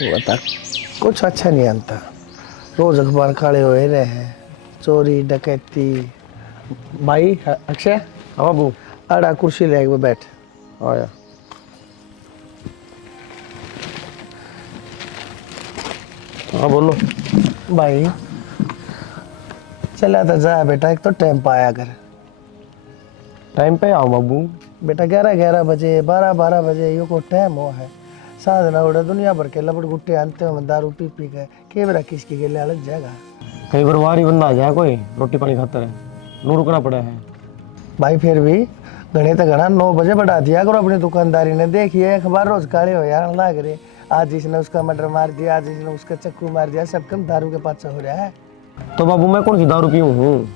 बता, कुछ अच्छा नहीं आता। रोज अखबार खड़े हुए रहे हैं, चोरी डकैती। भाई अक्षय, हाँ बाबू। आड़ा कुर्सी ले के बैठ। आया। हाँ बोलो। भाई चला तो जा बेटा, एक तो टाइम पाया कर। टाइम पे आओ बाबू। बेटा 11-11 बजे 12-12 बजे यो को टाइम हो है। साधना उड़े दुनिया भर के लपट गुट्टे आनते हो, दारू पी पी के के बेरा किसकी के लिए अलग जाएगा। कई बार वारी बंदा आ जाए कोई रोटी पानी खातर है, नू रुकना पड़ा है। भाई फिर भी घने तो घना 9 बजे बढ़ा दिया करो अपनी दुकानदारी ने। देखिए अखबार रोज काले हो यार लाग रहे। आज इसने उसका मर्डर मार दिया, आज इसने उसका चक्कू मार दिया, सब कम दारू के पाछे हो रहा है। तो बाबू मैं कौन सी दारू पीऊँ हूँ?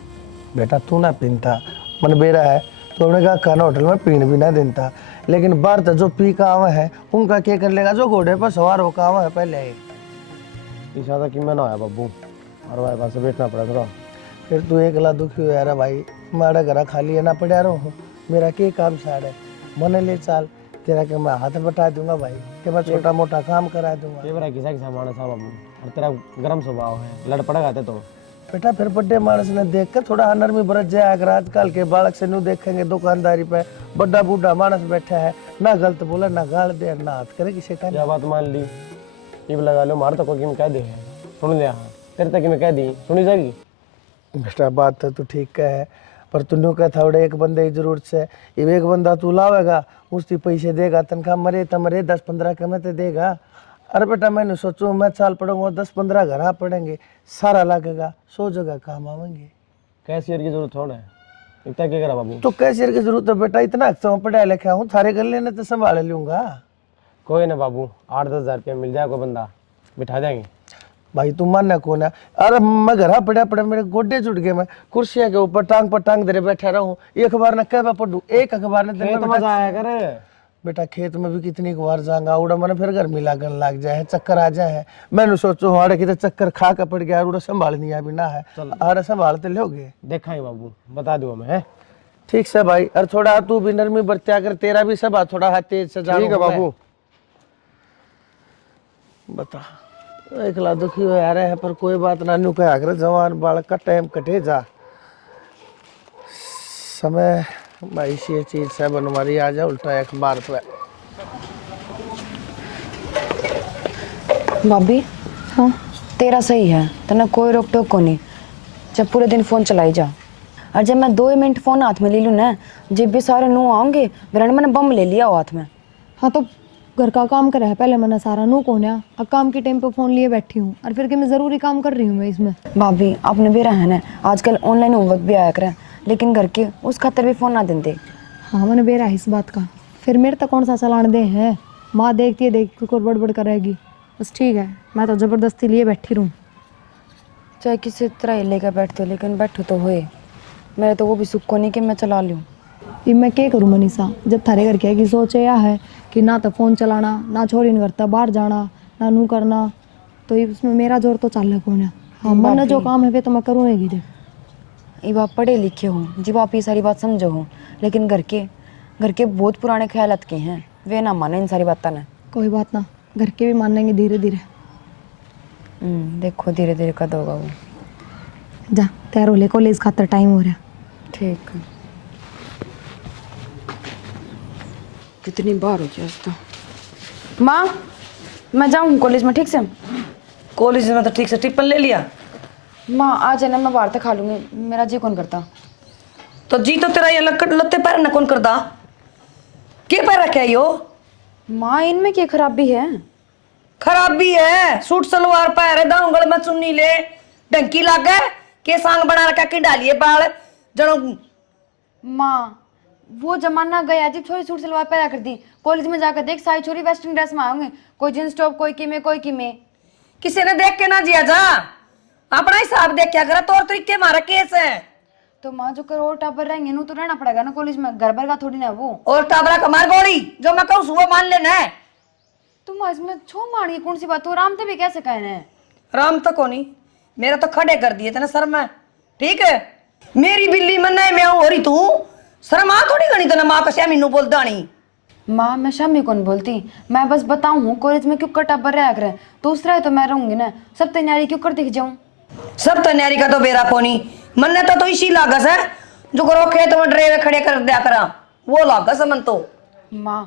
बेटा तू ना पीनता, मन बेरा है तो उन्होंने कहा खाना होटल में पीन भी ना देता। लेकिन बाहर तो जो पी का आवा है उनका क्या कर लेगा, जो घोड़े पर सवार होकर आवा है पहले ही। इशारा कि मैं ना आया बाबू, और भाई पास बैठना पड़ा थोड़ा। फिर तू एकला दुखी हो यार भाई। मारा घर खाली है ना पड़ा रहो हूँ, मेरा क्या काम साड़ है। मन ले चाल तेरा के मैं हाथ बटा दूंगा भाई, कि मैं छोटा मोटा काम करा दूंगा। ये बड़ा किसा मानस है बाबू, और तेरा गर्म स्वभाव है, लड़ पड़ेगा तो। बेटा फिर बड़े मानस ने देख कर थोड़ा नरमी बरत जाए। अगर आजकल के बालक से नहीं देखेंगे दुकानदारी पे, बड़ा बूढ़ा मानस बैठा है, ना गलत बोले ना गाल दे ना हाथ करे किसी का। क्या बात मान ली, टीप लगा लो, मार तो कोई में कह दे है, सुन लिया। हाँ तेरे तक मैं कह दी, सुनी जाएगी। बेटा बात तो तू ठीक है, पर तू न्यू कहता उड़े एक बंदे की जरूरत से। ये एक बंदा तू लावेगा, उसकी पैसे देगा, तनख्वाह मरे तो मरे 10-15 कमे तो देगा। अरे बेटा मैंने सोचू मैं साल पढ़ूंगा 10-15 घर पढ़ेंगे, सारा लगेगा 100 जगह काम आवेंगे। कैशियर की जरूरत थोड़ा है, इतना क्या करा बाबू। तो कैशियर की जरूरत है बेटा, इतना अच्छा हूँ पढ़ा लिखा हूँ, थारे गले ने तो संभाल लूंगा। कोई ना बाबू, 8-10 हज़ार रुपया मिल जाए कोई बंदा, बिठा देंगे। भाई तुम मानना कौन है। अरे मैं घर पड़ा पड़ा मेरे गोडे जुट गए, मैं कुर्सियां के ऊपर टांग पर टांग दे बैठा रहूं। एक अखबार न कह पढ़ू, एक अखबार ने दिन में मजा आया करे। बेटा खेत में भी कितनी बार जाऊंगा, उड़ा मैंने फिर गर्मी लागन लग जाए, चक्कर आ जाए। मैंने सोचो हाड़े की चक्कर खा कर पड़ गया, उड़ा संभाल नहीं अभी ना है। अरे संभाल तो लोगे, देखा ही बाबू, बता दूंगा मैं। ठीक से भाई। और थोड़ा तू भी नरमी बरत्या कर, तेरा भी सब थोड़ा हाथ तेज से जानो। ठीक है बाबू। बता एकला दुखी हो यार है, पर कोई बात ना। न्यू कहा कर जवान बालक का टाइम कटे जा समय। भाई ये चीज से बनवारी आ जा उल्टा अखबार पे। भाभी हाँ तेरा सही है, तेना कोई रोक टोक को नहीं। जब पूरे दिन फोन चलाई जा, और जब मैं 2 मिनट फोन हाथ में ले लूँ ना, जब भी सारे नू आऊंगे मेरा मैंने बम ले लिया हाथ में। हाँ तो घर का काम करा है पहले मैंने सारा, नू कौन है। अब काम के टाइम पे फोन लिए बैठी हूँ, और फिर कि मैं जरूरी काम कर रही हूँ मैं इसमें। भाभी आपने भी रहा है ना, आजकल ऑनलाइन होमवर्क भी आया करे, लेकिन घर के उस खातर भी फोन ना देते। हाँ मैंने बेरा है इस बात का, फिर मेरे तक कौन सा चलान दे है। माँ देखती है देख को बड़बड़ करेगी, बस ठीक है मैं तो ज़बरदस्ती लिए बैठी रहूँ। चाहे किसी तरह ही लेकर बैठते हो, लेकिन बैठो तो होए। मेरे तो वो भी सुख को नहीं कि मैं चला लूँ। ये मैं क्या करूँ मनीषा, जब थारे घर की सोच यह है कि ना तो फ़ोन चलाना, ना छोरी नहीं करता बाहर जाना, ना नू करना, तो इसमें मेरा जोर तो चाल कौन है। हाँ मन जो काम है वे तो मैं करूँगी। देख ये आप पढ़े लिखे हो जी, आप ये सारी बात समझो हो, लेकिन घर के बहुत पुराने ख्यालात के हैं, वे ना माने इन सारी बातें ना। कोई बात ना, घर के भी मानेंगे धीरे धीरे। देखो धीरे धीरे कद होगा वो। जा तैयार हो ले, कॉलेज खातर टाइम हो रहा। ठीक है, कितनी बार हो गया तो। माँ मैं जाऊँ कॉलेज में? ठीक से कॉलेज में तो ठीक से टिप्पण ले लिया। माँ आज है ना, मैं बाहर तक खा लूँगी, मेरा जी कौन करता। तो जी तो तेरा ये लत्ते पैर न कौन करदा, के पैर रखे यो। माँ इनमें क्या खराबी है? खराबी है, सूट सलवार पैर दांगल में चुन्नी ले ढंकी लागे के सांग बना रखा कि डालिए बाल जनो। माँ वो जमाना गया जब छोरी सूट सलवार पहना करती। कॉलेज में जाकर देख सारी छोरी वेस्टर्न ड्रेस में आएंगे, कोई जींस टॉप, कोई किमे। किसी ने देख के ना जिया जा, अपना हिसाब देख क्या करा, तौर तरीके मारा केस है। तो माँ जो करोड़ टापर रहेंगे नू तो रहना पड़ेगा ना कॉलेज में, घर भर का थोड़ी ना वो। और टाबरा कमार गोड़ी जो मैं कहूँ सुबह मान लेना है। तुम इसमें छो मारी कौन सी बात हो, राम तो भी कैसे कहने। राम तो कोनी, मेरा तो खड़े कर दिए थे ना सर में। ठीक है मेरी बिल्ली मन मैं हो रही तू शर्मा थोड़ी गणी तना माँ कसिया मीनू बोलदा नहीं। माँ मैं शामी कौन बोलती, मैं बस बताऊँ कॉलेज में क्यों कटा पर रह कर दूसरा है तो मैं रहूंगी ना, सब तैयारी क्यों कर दिख जाऊँ। सब तैयारी का तो बेरा कोनी मन ने तो इसी लागस है जो करो खेत में ड्रेवे खड़े कर दिया करा वो लागस मन तो। माँ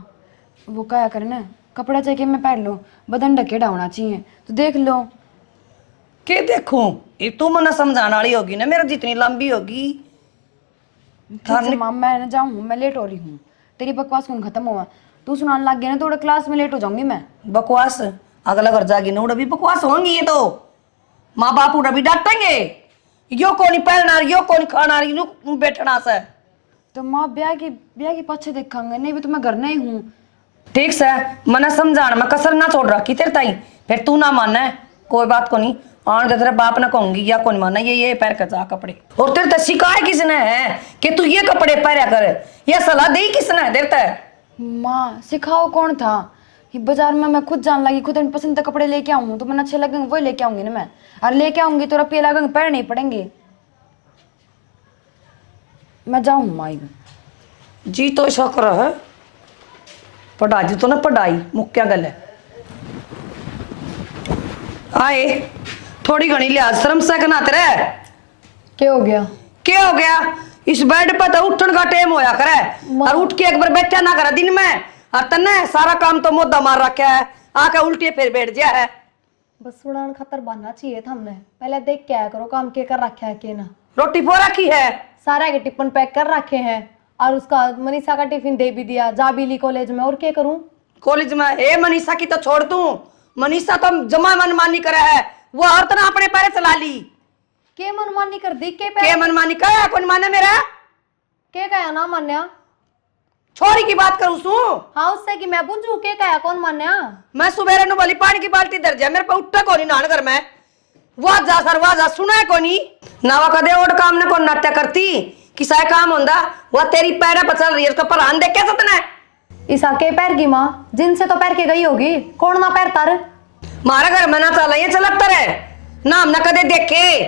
वो क्या करे ना, कपड़ा चाहिए मैं पहन लो, बदन ढकेड़ा होना चाहिए तो देख लो। के देखूं ये तू मना समझाने वाली होगी ना, मेरा जितनी लंबी होगी। ठीक है माँ मैं ना जाऊँ, मैं लेट हो रही हूँ, तेरी बकवास कौन खत्म हुआ, तू सुनाने लग गया ना तो क्लास में लेट हो जाऊंगी मैं। बकवास अगला घर जागी ना उड़ा भी बकवास होंगी ये तो, माँ बाप उड़ा भी डांटेंगे यो कौन पहनना यो कौन खाना यू बैठना से। तो माँ ब्याह की पीछे देखेंगे, नहीं भी तो मैं घर नहीं हूँ। ठीक से मना समझाना मैं कसर ना छोड़ रखी तेरे ताई, फिर तू ना मानना है कोई बात को नहीं, आन दे तेरे बाप ना कहूंगी या कौन माना ये पहन कर जा कपड़े। और तेरे ते शिकाय किसने है कि तू ये कपड़े पहना कर, ये सलाह दी किसने है तेरे ते। माँ सिखाओ कौन था, ये बाजार में मैं खुद जान लगी, खुद पसंद के कपड़े लेके आऊँ तो मैं अच्छे लगेंगे वही लेके आऊंगी ना मैं, और लेके आऊंगी तो रुपये लगेंगे पहनने ही पड़ेंगे। मैं जाऊँ माँ जी तो शक्र है पढ़ाई तो ना पढ़ाई मुख्या गल है। आए थोड़ी घनी लिहाज शर्म से कना तेरे क्या हो गया? क्या हो गया, इस बेड पर तो उठन का टाइम होया करे और उठ के एक बार बैठा ना करे दिन में, और तन्ने सारा काम तो मोदा मार रखा है आके उल्टे फिर बैठ गया है। बस सुनान खतर बनना चाहिए था हमने, पहले देख के आया करो काम के कर रखा है के ना। रोटी पो रखी है सारा के टिफिन पैक कर रखे हैं और उसका मनीषा का टिफिन दे भी दिया, जा भी ली कॉलेज में, और क्या करूं। कॉलेज में ए मनीषा की तो छोड़ दूं, मनीषा तो जमा मनमानी करे है, वो हर तरह अपने पैर चला ली। के मनमानी कर दी के मनमानी का कौन माने मेरा, के कहा ना मान्या, छोरी की बात करूं सू। हाँ उससे कि मैं पूछूं के कहा कौन मान्या। मैं सुबह नु वाली पानी की बाल्टी दर जा मेरे पे उठा कोनी नान घर में, वाह जा सर वाह जा सुना है कोनी नावा कदे और काम ने कौन नाट्य करती किसा काम होंदा, वो तेरी पैर पर चल रही है उसका परान देख के सतना ईसा के पैर की माँ जिनसे तो पैर के गई होगी, कौन ना पैर तार मारा घर में ना चला ये चलता रहे नाम ना कदे देखे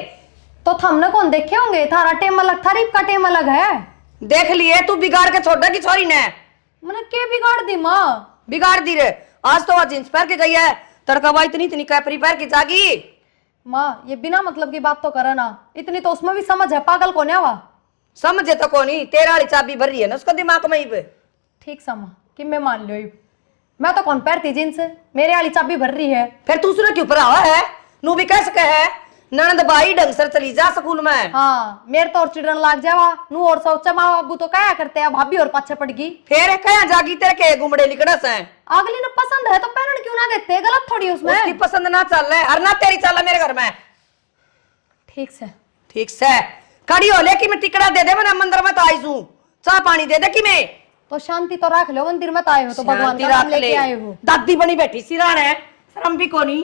तो थमने कौन देखे होंगे, थारा टेम अलग थारीफ का टेम अलग है। देख लिए तू बिगाड़ के छोड़ की छोरी ने, मैंने के बिगाड़ दी माँ, बिगाड़ दी रे, आज तो वह जींस पहन के गई है तड़का भाई इतनी इतनी कैपरी पहन के जागी। माँ ये बिना मतलब की बात तो करे ना, इतनी तो उसमें भी समझ है, पागल कौन है वह। समझे तो कोनी तेरा वाली चाबी भर रही है ना उसका दिमाग में ही पे। ठीक समा कि मैं मान लो, मैं तो कौन पैरती जींस, मेरे वाली चाबी भर रही है। फिर तू उसने क्यों पढ़ावा है, नू भी कैसे कहे ननद भाई ढंग से चली जा स्कूल में। हाँ मेरे तो और चिड़न लाग जावा नू, और सोचा माँ बाबू तो क्या करते हैं, भाभी और पाछे पड़ गई। फिर कहा जागी तेरे के गुमड़े लिकड़स हैं, अगली ने पसंद है तो पहन क्यों ना देते, गलत थोड़ी उसमें। उसकी पसंद ना चल रहा है और ना तेरी चल मेरे घर में। ठीक से ठीक से खड़ी हो ले कि मैं टिकड़ा दे दे, मैं मंदिर में तो आई हूं, चाह पानी दे दे कि मैं तो शांति तो रख लो, मंदिर में तो आए हो तो भगवान का नाम लेके आए हो। दादी बनी बैठी सिरान है शर्म भी कोनी,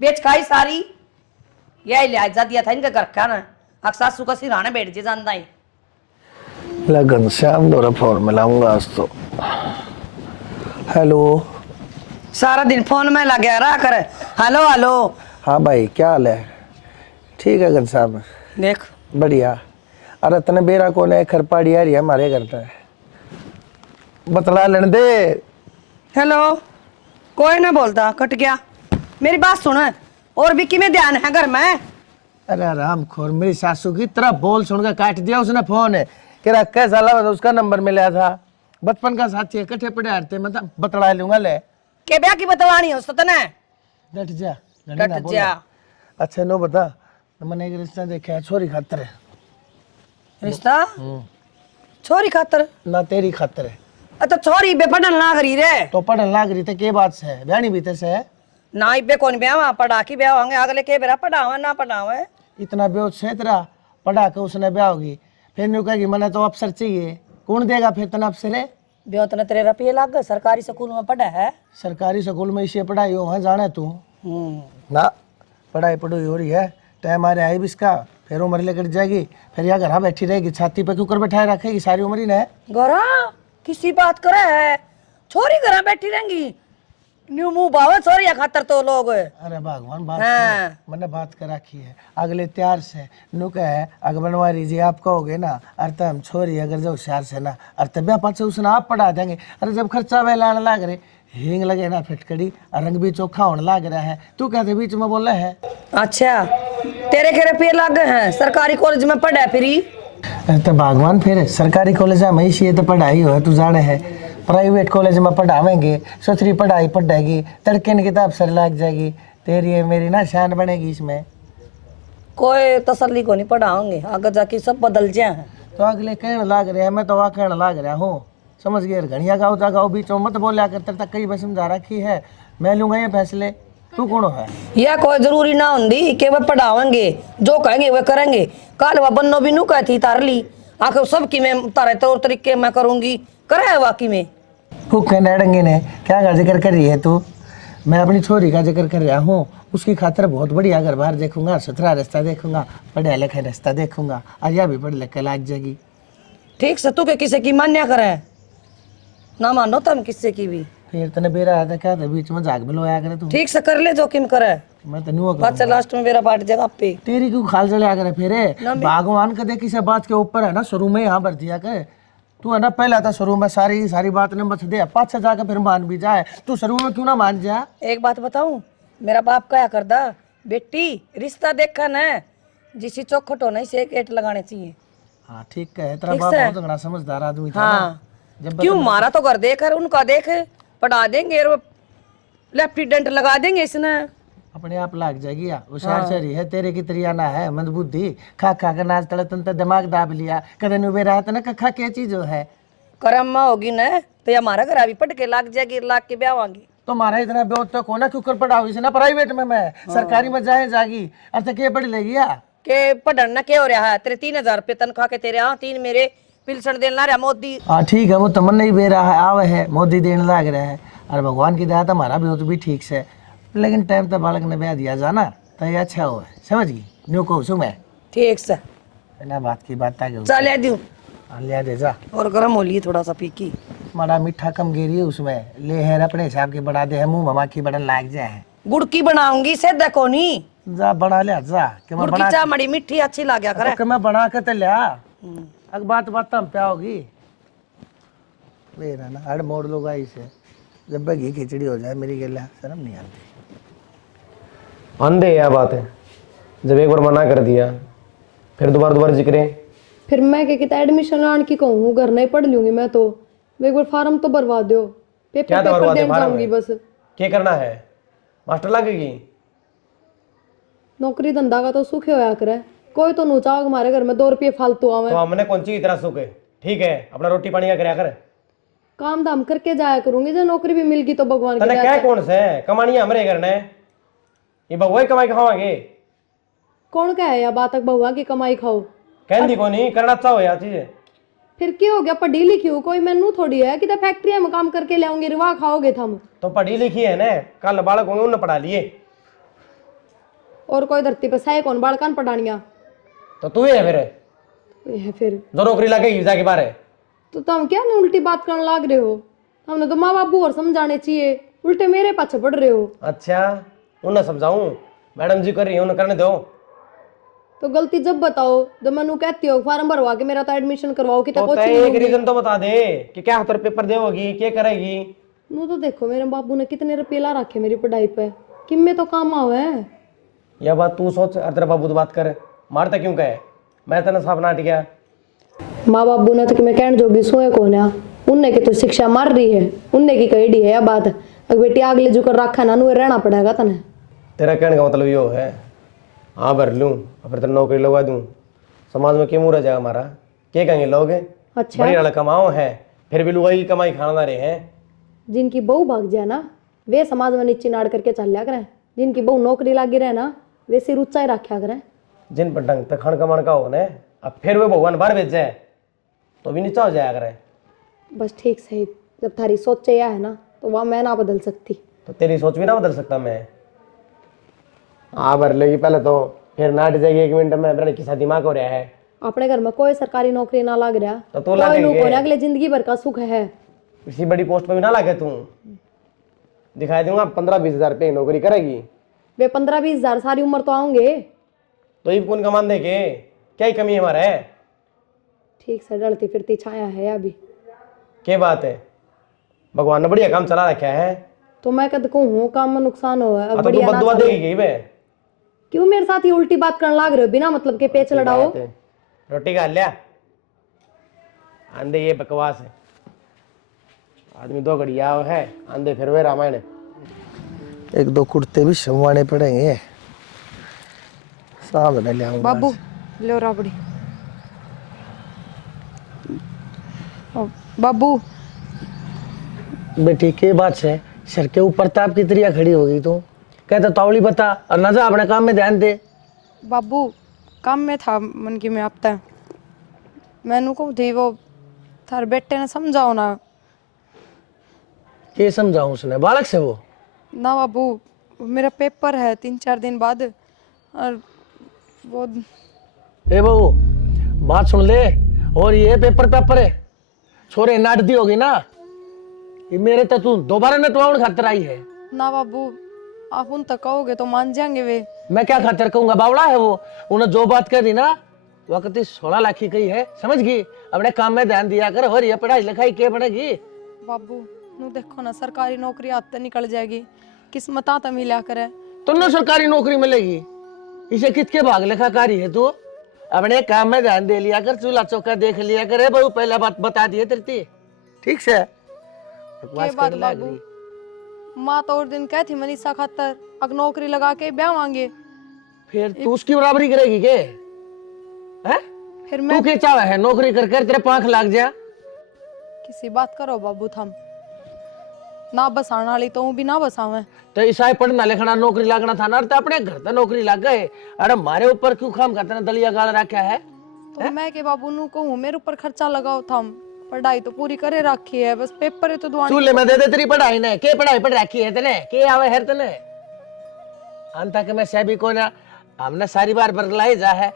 बेच खाई सारी यही लिहाज जा दिया था इनका घर का ना, अक्सर सुखा सिराने बैठ जे जानता है। लगन श्याम दोरा फोन मिलाऊंगा आज तो। हेलो सारा दिन फोन में लगे रहा कर, हेलो हेलो। हाँ भाई क्या हाल है, ठीक है घनश्याम देख बढ़िया। अरे तने बेरा कौन है, खरपाड़ी आ रही है हमारे घर पे, बतला लेने दे। हेलो कोई ना बोलता कट गया, मेरी बात सुन और भी किमें ध्यान है घर में। अरे राम खोर मेरी सासू की तरह बोल सुनकर काट दिया उसने फोन है, कह रहा कैसा लगा उसका नंबर मिला था, बचपन का साथी है इकट्ठे पढ़े हारते, मतलब बतला लूंगा ले के ब्याह की बतवानी है उसने डट जा डट जा। अच्छा नो बता, मैंने एक रिश्ता देखा है छोरी खातर है। रिश्ता छोरी खातर ना तेरी खातर है। अच्छा छोरी बेपढ़न ना करी रे तो पढ़न लाग रही थे के बात से है, ब्याह नहीं बीते से है ना इबे कौन ब्याह पढ़ा की ब्याह होंगे अगले के बेरा पढ़ावा ना पढ़ावे। इतना बेहोश से तेरा पढ़ा के उसने ब्याह होगी, फिर न्यू कहेगी मैंने तो अफसर चाहिए, कौन देगा फिर तना अफसर है। ब्याह तो तेरे रुपये लाग गए, सरकारी स्कूल में पढ़ा है, सरकारी स्कूल में इसे पढ़ाई हो वहाँ जाना तू ना, पढ़ाई पढ़ाई हो रही है, टाइम आ रहा है इसका, फिर उम्र लेकर जाएगी, फिर यहाँ घर बैठी रहेगी, छाती पे क्यों कर बैठाए रखेगी सारी उम्र ही ने। गोरा किसी बात करे है, छोरी घर बैठी रहेंगी न्यू मुंह बावे छोरिया खातर तो लोग। अरे भगवान बात हाँ। मैंने बात कर रखी है अगले त्यार से नुक है अगर बनवारी जी आप कहोगे ना अरे हम छोरी अगर जो होशियार से ना अरे तब पाछे उसने आप पढ़ा देंगे। अरे जब खर्चा वे लाने लाग रहे हींग लगे ना फिटकड़ी रंग भी चोखा होने लग रहा है तू कहते बीच में बोला है। अच्छा तेरे के रुपये लग गए हैं सरकारी कॉलेज में पढ़ा फिरी। अरे तो भगवान फिर सरकारी कॉलेज में इसी तो पढ़ाई हो तू जाने है प्राइवेट कॉलेज में पढ़ावेंगे सोचरी पढ़ाई पढ़ेगी तड़के की किताब सर लग जाएगी तेरी है मेरी ना शान बनेगी इसमें। कोई तसल्ली को नहीं पढ़ाओगे आगे जाके सब बदल जाए। तो अगले कहने लग रहे हैं मैं तो वहाँ कहने लग रहा हूँ समझ गए घड़िया गाँव जा गाँव बीच में मत बोलिया कर तेरे तक कई बार समझा रखी है मैं लूंगा ये फैसले तू कौन है। यह कोई जरूरी ना होंगी कि वह पढ़ावेंगे जो कहेंगे वह करेंगे। कल वह बन्नो भी नू कहती तार ली आखिर सब की मैं तारे तौर तरीके मैं करूंगी करे वाकई में भूखे नड़ेंगे ने क्या का जिक्र कर रही है तू। मैं अपनी छोरी का जिक्र कर रहा हूँ उसकी खातर बहुत बढ़िया घर बार देखूंगा सुथरा रास्ता देखूंगा पढ़ा लिखा रास्ता देखूंगा और यह भी पढ़ लिख के लाग जाएगी। ठीक से तू के किसी की मान्या करे ना मानो तुम किसी की भी फिर तने बेरा आता क्या था बीच में जाग बिलोया करे तू। ठीक से कर ले जोखिम करे मैं तो नुआ बात से लास्ट में मेरा पार्ट जगह पे तेरी क्यों खाल चले करे फिर भगवान कदे किसी बात के ऊपर है ना शुरू में यहाँ भर दिया कर तू है ना पहला था शुरू में सारी सारी बात ने बच दे पाछे जाके फिर मान भी जाए तू शुरू में क्यों ना मान जा। एक बात बताऊं मेरा बाप क्या करदा बेटी रिश्ता देखा न जिसी चौखट होना से एक एट लगाने चाहिए। हाँ ठीक है तेरा बाप बहुत घना समझदार आदमी था हाँ क्यों मारा तो घर देख उनका देख पढ़ा देंगे और लेफ्टिनेंट लगा देंगे इसने अपने आप लाग जाएगी होशियार शहरी है तेरे की तरियाना है मंद बुद्धि खा खा के नाच तड़े तन दिमाग दाब लिया कदे नुबे रहा था ना खा क्या चीज है करम होगी न तो ये हमारा घर अभी पट के लाग जाएगी लाग के ब्यावांगी तो मारा इतना ब्योत तो कोना क्यों कर पढ़ाओ इसे ना प्राइवेट में मैं सरकारी में जाए जागी अर्थ के पढ़ लेगी के पढ़ना क्या हो रहा है तेरे 3,000 रुपये तनख्वाह के तेरे हाँ 3 मेरे पिलसन देने ला रहा मोदी। हाँ ठीक है वो तमन नहीं दे रहा है आवे है मोदी देने लग रहा है और भगवान की दया तो हमारा ब्योत भी ठीक से लेकिन टाइम तो बालक ने ब्याह दिया जाना तो ये अच्छा हो समझ गई न्यू कहूँ सु मैं ठीक से बिना बात की बात आ चल ले दूं लिया दे जा और गर्म हो लिए थोड़ा सा पीकी माड़ा मीठा कम गिरी है उसमें ले है अपने हिसाब के बना दे है मुंह ममा की बड़न लाग जाए है गुड़ की बनाऊंगी से देखो नी जा बना लिया जा कि मैं गुड़ की बना चाय मड़ी मीठी अच्छी लाग्या करे कि मैं बना के तो लिया अग बात बात हम क्या होगी मेरा ना हर मोड़ लोग आई से जब घी खिचड़ी हो जाए मेरी गला शर्म नहीं आती। अंधे यह बात है जब एक बार मना कर दिया फिर दोबारा जिक्र फिर मैं क्या कहता एडमिशन लाने की कहूँ घर नहीं पढ़ लूंगी मैं तो एक बार फार्म तो भरवा दो क्या पेपर भरवा पेपर दे देने फार्म जाऊंगी में? बस क्या करना है मास्टर लगेगी नौकरी धंधा का तो सुख होया करे कोई तो नूचा हमारे घर में 2 रुपये फालतू आवे तो हमने कौन सी इतना सुख है ठीक है अपना रोटी पानी का कराया कर काम धाम करके जाया करूंगी जब नौकरी भी मिल गई तो भगवान की तने दया क्या से। कौन से कमानी हमरे करने ये बहुआ ही कमाई खावांगे कौन क्या है या बात तक बहुआ की कमाई खाओ कहती को नहीं करना अच्छा हो यार चीज फिर क्या हो गया पढ़ी लिखी हो कोई मैनू थोड़ी है कि फैक्ट्री में काम करके ले आऊंगी रिवा खाओगे थम तो पढ़ी लिखी है ना कल बालक होंगे उन्हें पढ़ा लिए और कोई धरती पे सही कौन बालकान पढ़ानिया तो तू ही है फिर ये है फिर जो नौकरी लगेगी जाके बारे तो तुम क्या नहीं उल्टी बात करने लाग रहे हो हमने तो माँ बापू और समझाने चाहिए उल्टे मेरे पाछे पड़ रहे हो। अच्छा उन्हें समझाऊं मैडम जी कर रही है उन्हें करने दो तो गलती जब बताओ जब मैं कहती हो फार्म भरवा के मेरा तो एडमिशन करवाओ कि तो तय एक रीजन तो बता दे कि क्या हतर पेपर देवोगी क्या करेगी। नू तो देखो मेरे बाबू ने कितने रुपये ला रखे मेरी पढ़ाई पे किम में तो काम आवे है। यह बात तू सोच और तेरा बाबू तो बात कर मारता क्यों कहे मैं तेना साफ नाट गया माँ बाबू ने तो कि मैं कहने जोगी सोए कौन है उनने की तो शिक्षा मार रही है उनने की कही डी है यह बात अब बेटी आगले जो कर रखा ना नू रहना पड़ेगा तने। तेरा कहने का मतलब यो है हाँ भर लूँ और फिर तेरा नौकरी लगवा दूँ समाज में क्या मुँह रह जाएगा हमारा क्या कहेंगे लोग अच्छा बड़ी वाला कमाओ है फिर भी लुगाई की कमाई खाना रहे हैं जिनकी बहू भाग जाए ना वे समाज में नीचे नाड़ करके चल लिया करें जिनकी बहू नौकरी लागी रहे ना वे सिर ऊंचा ही रखा करें जिन पर ढंग तक खण कमान का हो ने अब फिर वे भगवान बाहर भेज जाए तो भी नीचा हो जाया करे। बस ठीक सही जब थारी सोच चाहिए है ना तो वह मैं ना बदल सकती तो तेरी सोच भी ना बदल सकता मैं हाँ भर लेगी पहले तो फिर नाट जाएगी 1 मिनट में मेरा किसा दिमाग हो रहा है अपने घर में कोई सरकारी नौकरी ना लग रहा तो तू लग कोई अगले जिंदगी भर का सुख है किसी बड़ी पोस्ट पे भी ना लगे तू दिखा दूंगा 15-20 हजार रुपये की नौकरी करेगी। वे 15-20 हजार सारी उम्र तो आऊंगे। तो ये कौन कमान दे के क्या ही कमी है हमारा है? ठीक से डलती फिरती छाया है अभी। क्या बात है, भगवान ने बढ़िया काम चला रखा है। तो मैं कद को हूँ काम में नुकसान हो अब तो तू बढ़िया ना बददुआ चले। देगी गई बे। क्यों मेरे साथ ही उल्टी बात करने लग रहे हो बिना मतलब के पेच लड़ाओ। रोटी खा लिया, आंधे ये बकवास है। आदमी 2 घड़िया है आंधे फिर वे रामायण। 1-2 कुर्ते भी संवाने पड़ेंगे, सामने ले आऊंगा। बाबू लो राबड़ी। बाबू बेटी के बात है, सर के ऊपर ताप की तरिया खड़ी हो गई तू। कहता तावली बता और ना जा अपने काम में ध्यान दे। बाबू काम में था मन की में आपता मैनू को थी वो थार बेटे ने समझाओ ना। ये समझाऊं उसने बालक से वो। ना बाबू मेरा पेपर है 3-4 दिन बाद और वो ए बहू बात सुन ले, और ये पेपर है छोरे नाट दी होगी ना, ये मेरे तो तू दोबारा न तो खातर आई है। ना बाबू आप उन तक कहोगे तो मान जाएंगे वे। मैं क्या खातर कहूंगा, बावड़ा है वो। उन्हें जो बात कह दी ना वक्त 16 लाख की कही है, समझ गई। अपने काम में ध्यान दिया कर, और ये पढ़ाई लिखाई क्या बनेगी। बाबू नू देखो ना सरकारी नौकरी हाथ से निकल जाएगी, किस्मत तो मिला करे। तुमने सरकारी नौकरी मिलेगी, इसे किसके भाग लेखाकारी है तू। अपने काम में ध्यान दे लिया कर, चूल्हा चौका देख लिया कर। बहू पहला बात बता दिए तेरी, ठीक से। के बात बाबू माँ तो और दिन कह थी मनीषा खातर अग नौकरी लगा के ब्याह मांगे। फिर तू उसकी बराबरी करेगी के? हैं? फिर तू मैं क्या चाहे है नौकरी कर कर तेरे पांख लाग जा। किसी बात करो बाबू थम ना बसाने वाली तो भी ना बसावे। तो ईसाई पढ़ना लिखना नौकरी लागना था ना, तो अपने घर तो नौकरी लग गए। अरे हमारे ऊपर क्यों काम करते ना, दलिया गाल रखा है। तो मैं के बाबू नू कहूँ मेरे ऊपर खर्चा लगाओ थम, पढ़ाई तो पूरी करे रखी है, बस पेपर है तो दुआनी। चूल्हे में दे दे तेरी पढ़ाई ने, के पढ़ाई पढ़ रखी है तने, के आवे है तने। अंता के मैं सभी को ना हमने सारी बार बरगलाई जा है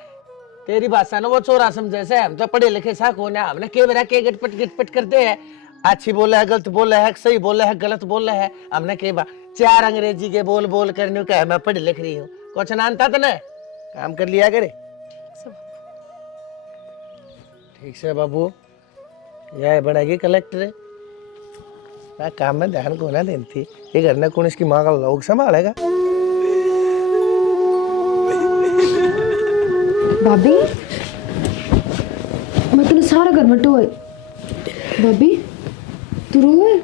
तेरी भाषा ना वो चोरा समझे से। हम तो पढ़े लिखे सा को ना, हमने के बेरा के गटपट करते हैं। अच्छी बोले है, गलत बोले है, सही बोले है, गलत बोले है। हमने के 4 अंग्रेजी के बोल बोल करने का मैं पढ़ लिख रही हूँ, कुछ ना आता तने काम कर लिया करे। ठीक से बाबू, यह बनेगी कलेक्टर। मैं काम में ध्यान को ना देती, ये घर ने कौन इसकी माँ का लोग संभालेगा। भाभी मैं तेने सारा घर में टोए। भाभी तू रोए,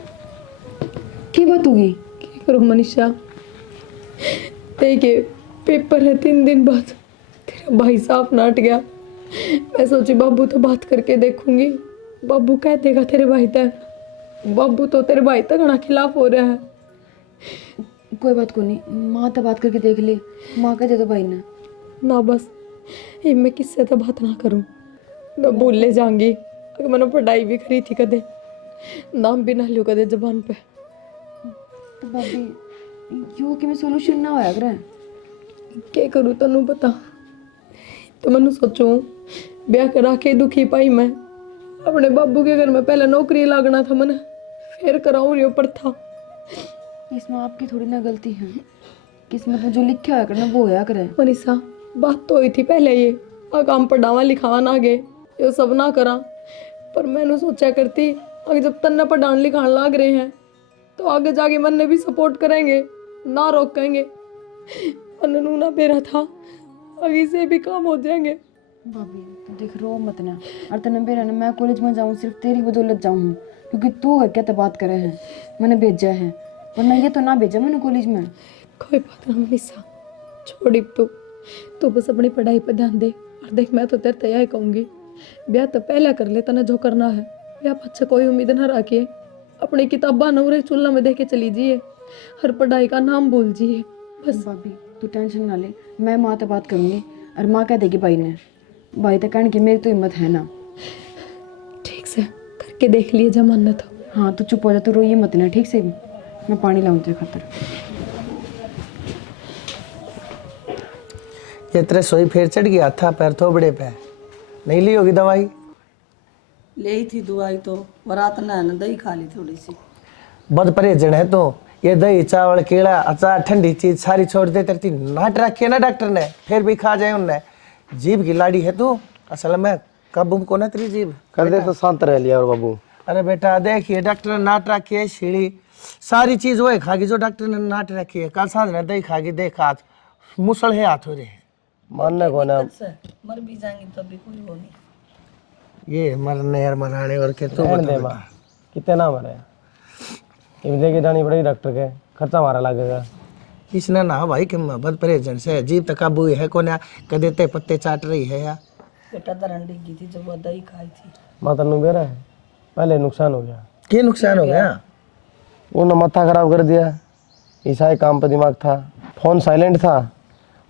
की बात होगी? क्या करूँ मनीषा, देखिए पेपर है 3 दिन बाद, तेरा भाई साहब नाट गया। मैं सोची बाबू तो बात करके देखूंगी, बाबू कह देगा तेरे भाई तक। बाबू तो तेरे भाई तक ना खिलाफ हो रहा है। कोई बात को नहीं, माँ तो बात करके देख ले। माँ कह दे तो भाई ने ना बस ये मैं किससे तो बात ना करूं, मैं भूल ले जाऊंगी। अगर मैंने पढ़ाई भी करी थी कदे, नाम भी ना लियो कदे जबान पे। तो भाभी क्यों कि मैं सोल्यूशन ना होया करे। क्या करूँ तनु बता। तो मैंने सोचूं ब्याह करा के दुखी पाई मैं अपने बाबू के घर में। पहले नौकरी लागना था मैंने, फिर कराऊं रियो पर था। इसमें आपकी थोड़ी ना गलती है, किस्मत में जो लिखा होया करना वो होया करे। मनीषा बात तो हुई थी पहले, ये काम पढ़ावा लिखावा ना गे ये सब ना करा। पर मैंने सोचा करती अगर जब तन्ना पढ़ान लिखान लाग रहे हैं तो आगे जाके मन ने भी सपोर्ट करेंगे, ना रोकेंगे। मननू ना बेरा था, आगे से भी काम हो जाएंगे। भाभी तो देख रो मत ना, और तने बेरा ना मैं कॉलेज में जाऊँ सिर्फ तेरी बदौलत जाऊँ, क्योंकि तू है क्या तो बात करे है मैंने भेजा है, वरना ये तो ना भेजा मैंने कॉलेज में। कोई बात ना मनीषा, छोड़ी तू बस अपनी पढ़ाई पर ध्यान दे। और देख मैं तो तेरे तैयार कहूँगी, ब्याह तो पहले कर ले, तने जो करना है ब्याह अच्छा कोई उम्मीद ना रखिए। अपनी किताबा नवरे चूल्हा में देख के चली जाइए, हर पढ़ाई का नाम बोल जाइए बस। भाभी तू टेंशन ना ले, मैं माँ से बात करूँगी और माँ कह देगी भाई ने। भाई तो कहने की मेरी तो हिम्मत है ना। ठीक से करके देख लिए जमाना तो। हाँ तू चुप हो जा, तू रोइए मत ना, ठीक से। मैं पानी लाऊं तेरे खातर। ये तेरे सोई फिर चढ़ गया था पैर थोबड़े पे, नहीं ली होगी दवाई? ले थी दवाई तो रात ने दही खा ली थोड़ी सी। बद परहेजन है तो ये दही चावल केला अचार ठंडी चीज सारी छोड़ दे तेरी नाट रखी है ना डॉक्टर ने, फिर भी खा जाए उनने। जीभ की लाड़ी है तू, असल में काबू को ना तेरी जीभ कर दे तो शांत रह लिया और बाबू। अरे बेटा देखिए डॉक्टर ने नाट रखी है सीढ़ी, सारी चीज वो खागी जो डॉक्टर ने नाट रखी है। कल सांझ ने दही खागी, देख हाथ मुसल है हाथ हो रहे हैं। मानने को ना मर भी जाएंगे तो भी कोई वो नहीं। ये मरने यार मराने और के तू रहने बता दे बेटा। माँ, कितने ना मरे, ये देखी जानी पड़ेगी डॉक्टर के, खर्चा हमारा लगेगा। इसने ना भाई कि मोहब्बत परहेजन से जीव तक काबू है को ना कदे ते पत्ते चाट रही है या बेटा दरंडी की थी जब वो दही खाई थी। माता नु बेरा है, पहले नुकसान हो गया, क्या नुकसान हो गया? उन्होंने माथा खराब कर दिया, ईसाई काम पे दिमाग था, फोन साइलेंट था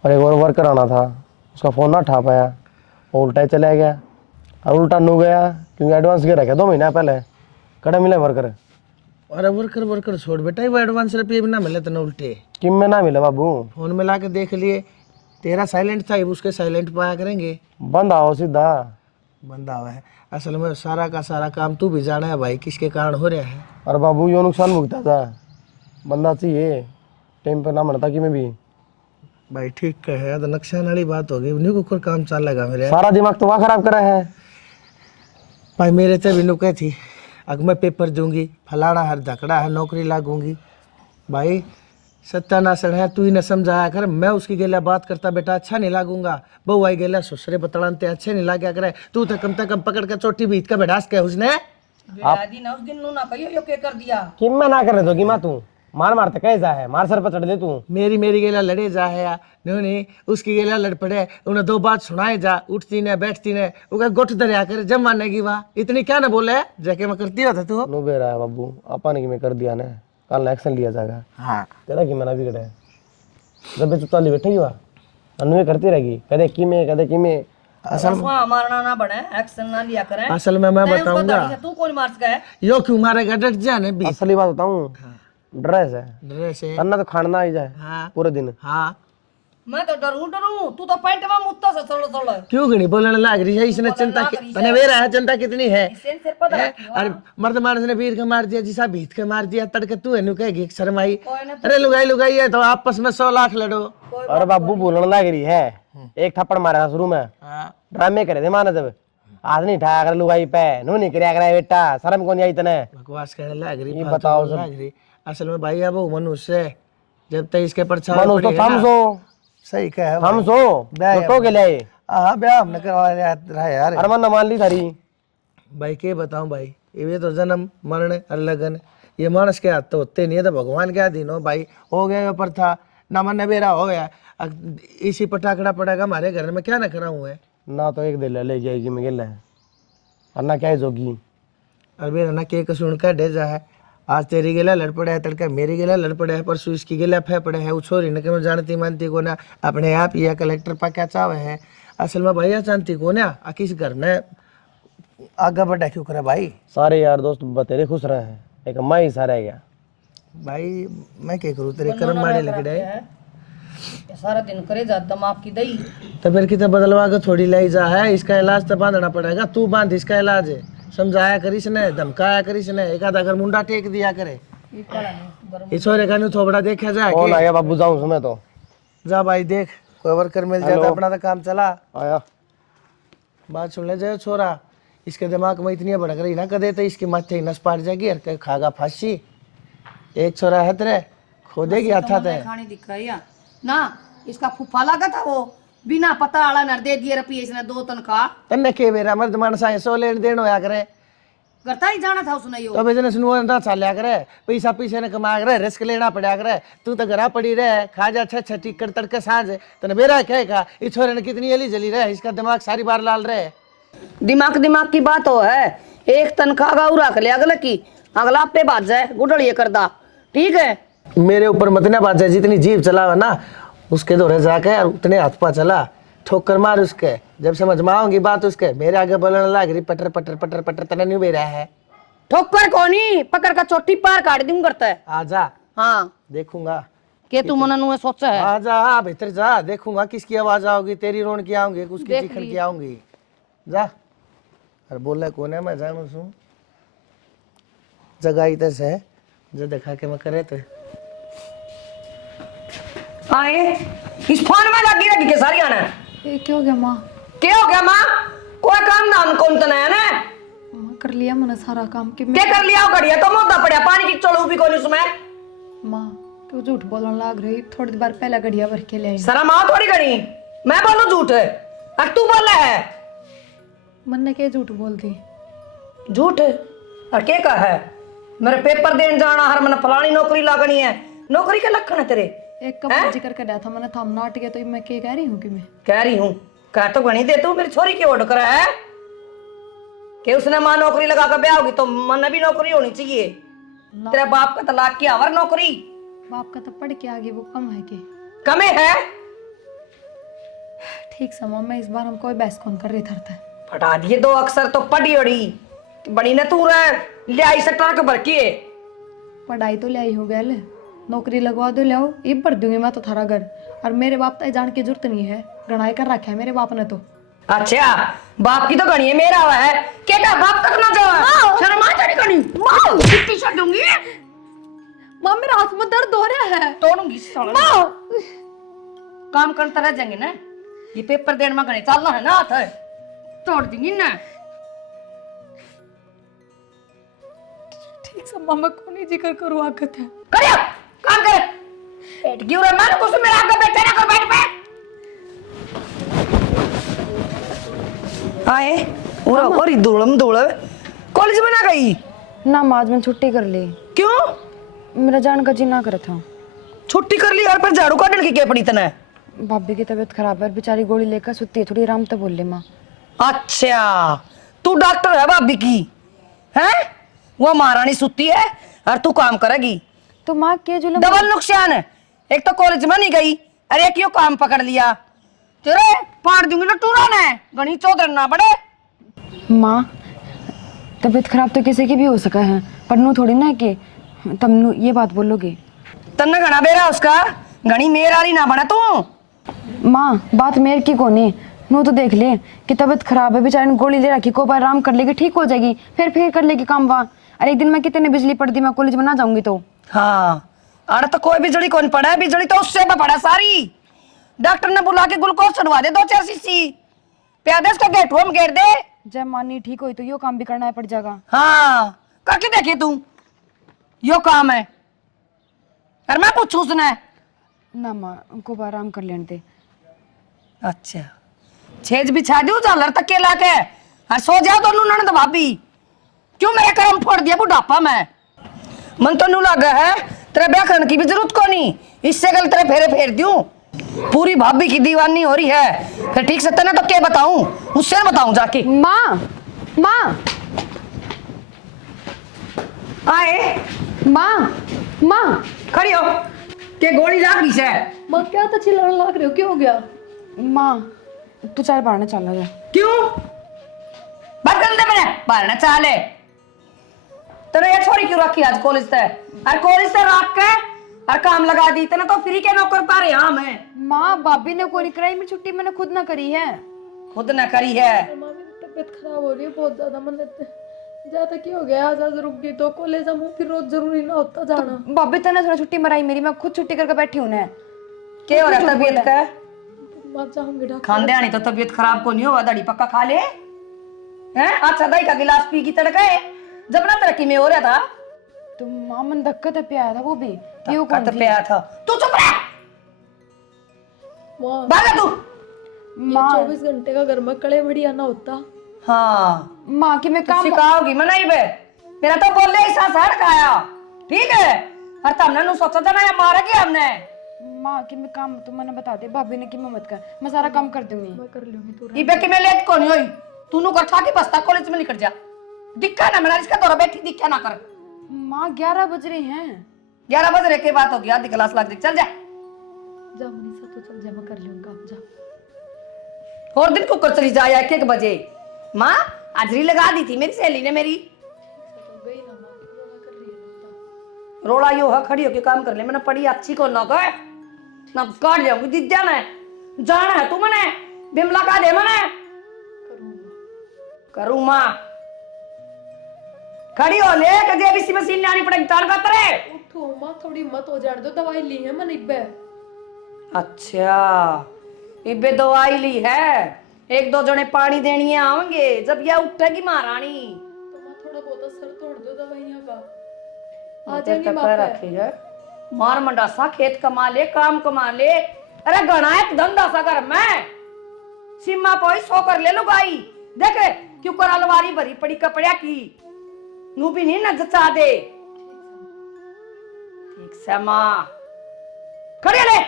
और एक और वर्कर आना था, उसका फ़ोन ना उठा पाया, वो उल्टा ही चला गया। और उल्टा नू गया क्योंकि एडवांस गिर रखा 2 महीना पहले, कड़ा मिले वर्कर अरे वर्कर छोड़ बेटा, वो एडवांस रुपये भी ना मिले तो उल्टे किम में ना मिले बाबू, फोन में ला के देख लिए तेरा साइलेंट था, उसके साइलेंट पाया करेंगे। बंद आओ सीधा। बंदा हुआ है असल में सारा का सारा काम तू भी जाना है भाई किसके कारण हो रहा है। और बाबू यो नुकसान भुगता था, बंदा चाहिए टाइम पर ना मरता कि मैं भी। भाई ठीक है तो नुकसान वाली बात होगी, उन्हीं को कोई काम चल लगा मेरे। सारा दिमाग तो वहाँ खराब करा है। भाई मेरे से भी नुके थी, अगर मैं पेपर दूंगी फलाना हर धकड़ा है नौकरी लागूंगी। भाई सत्यानाशन है, तू ही न समझाया कर, मैं उसकी गेला बात करता बेटा अच्छा नहीं लागूंगा। बहू आई गेला ससुरे बतड़ानते अच्छे नहीं लाग्या करे, तू तो कम से कम पकड़ के चोटी बीत के बैठास के उसने। बेरादी ना उस दिन नू ना कहियो यो के कर दिया। किम में ना करने दो कि माँ तू मार मारते कैसा है, मार सर पर चढ़ दे तू। मेरी गेला लड़े जा है या नहीं उसकी गेला लड़ पड़े, उन्हें 2 बात सुनाए जा, उठती ने बैठती ने उनका गुट दरिया कर जब मानने की वाह इतनी क्या ना बोले जाके मैं करती होता तू। नु बेरा है बाबू, आपा ने कि मैं कर दिया ने, कल एक्शन लिया जाएगा। हाँ तेरा कि मना बिगड़े, जब चुप चाली बैठेगी वहाँ अनु करती रहेगी, कदे कि में असल मारना ना बने, एक्शन ना लिया करें। असल में मैं बताऊंगा तू कौन मार सका है? यो क्यों मारेगा, डट जाने भी असली बात बताऊं, ड्रेस है ड्रेस है। अन्ना तो खाना ही जाए हाँ पूरे दिन। हाँ मैं तो डरू तू तो पैंट में मुत्ता से चलो क्यों नहीं बोलने लग रही है, इसने चिंता तने वेरा है चिंता कितनी है। सिर पर हैं? अरे मर्द मानस ने वीर के मार दिया जिसा भीत के मार दिया, तड़के तू है कहेगी शर्माई। अरे लुगाई है तो आपस में 100 लाख लड़ो। और बाबू बोलने लग रही है, एक थप्पड़ मारा था शुरू में, हाँ ड्रामे करे थे माना जब आज नहीं ठा कर लुगाई पे नू नहीं करया करे बेटा, शर्म कौन आई तने। बकवास कहने लग रही, ये फालतू बताओ बोलने सब। लग रही। असल में भाई अब वो मनुष्य है, जब तक इसके परछाई मनुष्य तो पड़ेगा ना- समझो सही कहे समझो तो के लिए हाँ ब्याह हमने करवा रहा यार। अरमान न मान ली थारी। भाई के बताऊं भाई, ये तो जन्म मरण और लगन ये मानस के हाथ तो होते नहीं है, तो भगवान के अधीन हो भाई। हो गया ऊपर था ना मन बेरा हो गया, अब इसी पटाखड़ा पड़ेगा हमारे घर में, क्या ना करा हुआ है ना तो एक दिल ले जाएगी मैं गिल है और ना क्या जोगी। अरे ना के कसून का डेजा है, आज तेरी गेला लड़ पड़ा है, तड़का मेरी गेला लड़ पड़ा है, परसों इसकी गेला फै पड़ा है। वो छोरी न के जानती मानती को ना, अपने आप ही कलेक्टर पा क्या चावे है। असल में भैया जानती को ना किस घर ने आगे बढ़ा क्यों करे भाई। सारे यार दोस्त बतेरे खुश रहे हैं, एक मैं ही सारा गया। भाई मैं क्या करूँ, तेरे कर्म माड़े लग रहे ये सारा दिन करे जा दिमाग की दही। तो फिर कितना बदलवा के थोड़ी लाई जा है, इसका इलाज तो बांधना पड़ेगा। तू बांध इसका इलाज है, समझाया करिस ने, धमकाया करिस ने, एक आधा अगर मुंडा टेक दिया करे। इस छोरे का न्यू थोबड़ा देखा जाए कौन कि- आया बाबू, जाऊं समय तो जा भाई देख कोई वर्कर मिल जाता हेलो। अपना तो काम चला। आया। बात सुन ले जाए छोरा, इसके दिमाग में इतनी भड़क रही ना कदे तो इसकी माथे ही नस पाट जाएगी और कहीं खागा फांसी। एक छोरा है तेरे खोदेगी हाथा ते खाने दिख रही है ना, इसका फूफा लगा था वो बिना पता आला नर दे दिए रुपये इसने 2 तनख्वाह तन्ने के मेरा मर्द मानस आए 100 लेन देन होया करे, करता ही जाना था उसने यो। तो बिजनेस नु ना चाल्या करे, पैसा पीछे ने कमा करे, रिस्क लेना पड़ा करे। तू तो घरा पड़ी रहे खा जा छह छठी कर तड़के सांझ तने बेरा कहेगा इस छोरे ने कितनी अली जली रहे, इसका दिमाग सारी बार लाल रहे। दिमाग की बात हो है, एक तनख्वाह का रख ले अगले की, अगला पे बात जाए गुडलिए करदा, ठीक है। मेरे ऊपर मत ना बात जाए, जितनी जीभ चलावा ना उसके दौरे जाके और उतने हाथ पा चला, ठोकर मार उसके, जब समझ में आऊंगी बात उसके मेरे आगे बोलने लग रही पटर पटर पटर पटर तने नहीं बेरा है। ठोकर कोनी पकड़ का चोटी पार काट दूं करता है। आजा हाँ देखूंगा, के तू मन नुए सोचा है। आजा भीतर जा, देखूंगा किसकी आवाज आओगी, तेरी रोन की आऊंगी उसकी चिखन की आऊंगी। जा अरे बोला कौन है, मैं जानू छू जगाई तस है जो देखा के मैं करे तो आए इस फोन में लगी रही के सारी आना ये क्या हो गया माँ? क्या हो गया माँ? कोई काम धाम कौन तना है ना? माँ कर लिया मैंने सारा काम कि क्या कर लिया घड़िया तो मुद्दा पड़ा पानी की चोड़ू भी कौन उसमें। माँ क्यों झूठ बोलने लग रही? थोड़ी देर पहले गड़िया भर के ले आई। सारा माँ थोड़ी घड़ी मैं बोलू झूठ और तू बोल रहा है मैंने क्या झूठ बोल दी? झूठ और क्या कहा है? मेरे पेपर देने जाना हर मैंने फलानी नौकरी लागनी है। नौकरी के लक्षण है तेरे? एक कब जिक्र कर रहा था मैंने, थम नाट गया तो मैं क्या कह रही हूँ कि मैं कह रही हूँ कह तो गणी दे तू मेरी छोरी की ओढ़ कर है कि उसने माँ नौकरी लगा कर ब्याह होगी तो मन भी नौकरी होनी चाहिए। तेरे बाप का तलाक किया और नौकरी बाप का तो पढ़ के आगे वो कम है कि कमे है। ठीक समा मैं इस बार हम कोई बहस कौन कर रही था। फटा दिए दो अक्षर तो पढ़ी ओढ़ी बड़ी ने तू ले आई सकता के भर के पढ़ाई तो ले आई हो गया नौकरी लगवा दो ले आओ ये भर दूंगी मैं तो थारा घर। और मेरे बाप तो जान की जरूरत नहीं है, गणाई कर रखा है मेरे बाप ने तो। अच्छा बाप की तो गणी है मेरा हुआ है क्या बाप तक ना जाओ शर्म आ जानी गणी मां छुट्टी छोड़ दूंगी। माँ मेरा हाथ में दर्द हो रहा है। तोड़ूंगी साला काम करता रह जाएंगे ना। ये पेपर देने में गणी चलना है ना हाथ तोड़ दूंगी ना। ठीक समा मैं कौन ही जिक्र करूँ आकत है। करियो काम कर बैठ गियो रे मानो कुछ मेरा आगे बैठे ना कर बैठ पे आए और धूलम धूल कॉलेज में ना गई? ना माँ आज मैंने छुट्टी कर ली। क्यों? मेरा जान का जी ना करे था। छुट्टी कर ली और पर झाड़ू काटने की क्या पड़ी तने? भाभी की तबीयत खराब है, बेचारी गोली लेकर सुती है, थोड़ी आराम तो बोल ले माँ। अच्छा तू डॉक्टर है भाभी की हैं? वो महारानी सुती है और तू काम करेगी तो माँ के जुलम डबल नुकसान है। एक तो कॉलेज में नहीं गई और एक यो काम पकड़ लिया तेरे फाड़ दूंगी ना टूरा ने गणी चौधर ना बड़े। माँ तबीयत खराब तो किसी की भी हो सका है पर नू थोड़ी ना कि तुम नू ये बात बोलोगे। तन्ने घना बेरा उसका गणी मेरा ही ना बना तू। माँ बात मेरे की कोनी नू तो देख ले कि तबीयत खराब है, बेचारी ने गोली ले रखी, को बार आराम कर लेगी ठीक हो जाएगी, फिर कर लेगी काम वहाँ। अरे एक दिन मैं कितने बिजली पड़ दी मैं कॉलेज में ना जाऊंगी तो। हाँ अरे तो कोई बिजली कौन पड़ा है? बिजली तो उससे पे पड़ा सारी। डॉक्टर ने बुला के ग्लूकोज चढ़वा दे 2-4 शीशी प्यादे उसका गेटुआ में घेर दे। जब मानी ठीक हुई तो यो काम भी करना पड़ जाएगा। हाँ करके देखिए तू यो काम है और मैं पूछू उसने ना माँ उनको बार आराम कर लेने दे। अच्छा छेज बिछा दू झालर तक के लाके और सो जाओ तो ननद भाभी क्यों मेरा काम फोड़ दिया बुढ़ापा में। मन तो नू लगा है तेरे ब्याह करने की भी जरूरत को नहीं, इससे कल तेरे फेरे फेर दूं। पूरी भाभी की दीवानी हो रही है फिर ठीक से तेने तो क्या बताऊं उससे बताऊं जाके। माँ माँ आए माँ माँ खड़ी हो के गोली लाग रही है। माँ क्या तो चिल्लाने लग रहे हो, क्या हो गया? माँ तू चार बारने चला जा। क्यों बात कर दे मैंने बारना चाले तेरे ये छोरी क्यों रखी आज कॉलेज से और कॉलेज से रख के और काम लगा दी तेने तो फ्री के नौकर पा रहे यहाँ मैं। माँ भाभी ने कोई कराई मेरी छुट्टी मैंने खुद ना करी है। खुद न करी है। माँ मेरी तबीयत खराब हो रही है बहुत ज्यादा। मैंने ज्यादा क्या हो गया, आज आज रुक गई तो कॉलेज हम फिर रोज जरूरी ना होता जाना। भाभी तो ने थोड़ा छुट्टी मराई मेरी, मैं खुद छुट्टी करके बैठी हूँ ना। क्या हो रहा है तबीयत का? मत जाऊंगी डॉक्टर। खांदे आनी तो तबीयत खराब को नहीं होगा दड़ी पक्का खा ले हैं। अच्छा दही का गिलास पी की तड़का है जब ना तरक्की में हो रहा था तो माँ मन धक्का तो पिया था वो भी ये कौन कौन थी? पे था तू चुप रह माँ भागा तू। माँ 24 घंटे का घर में कड़े बढ़िया ना होता। हाँ माँ की मैं काम सिखाओगी मनाई बे मेरा तो बोल ले ऐसा सड़ खाया ठीक है और तुमने नु सोचा था ना या मारा कि हमने। माँ की मैं काम तो मैंने बता दे भाभी ने कि मैं मत कर, मैं सारा काम कर दूंगी। मैं कर लूंगी तू। इबे की मैं लेट को नहीं हुई तू नु कर के बस्ता कॉलेज में निकल जा दिक्का ना मेरा इसका दौरा बैठी दिक्का ना कर। माँ 11 बज रहे हैं। 11 बज रहे के बात होगी आधी क्लास लग रही चल जा। जा मनीषा तो चल जा, मैं कर लूंगा काम जा। और दिन को कर चली जा 1 बजे। माँ हाजरी लगा दी थी मेरी सहेली ने मेरी। तो गई ना माँ, रोना कर रही है ना। रोड़ा यो है खड़ी होके काम कर ले मैंने पढ़ी अच्छी को ना गए ना काट जाऊंगी दिद्या ने जाना है तू मने बिमला का दे मने करूँ माँ खड़ी हो ले कजे भी सी मशीन आनी पड़ेगी तान का तरे। उठो माँ, थोड़ी मत हो जाने दो, दवाई ली है मैंने इब्बे। अच्छा इबे दवाई ली है, एक दो जने पानी देनी आवेंगे जब यह उठेगी महारानी। थोड़ा बहुत सर तोड़ दो दवाइयाँ का, आ तेरे जाएंगी तक माँ रखी है मार मंडासा, खेत कमा ले काम कमा ले। अरे गणा एक धंधा सा कर मैं सीमा पोई सो कर ले लुगाई देख क्यों कर अलवारी भरी पड़ी कपड़े की नू भी नहीं न जचा दे। ठीक से माँ खड़ी हो ले,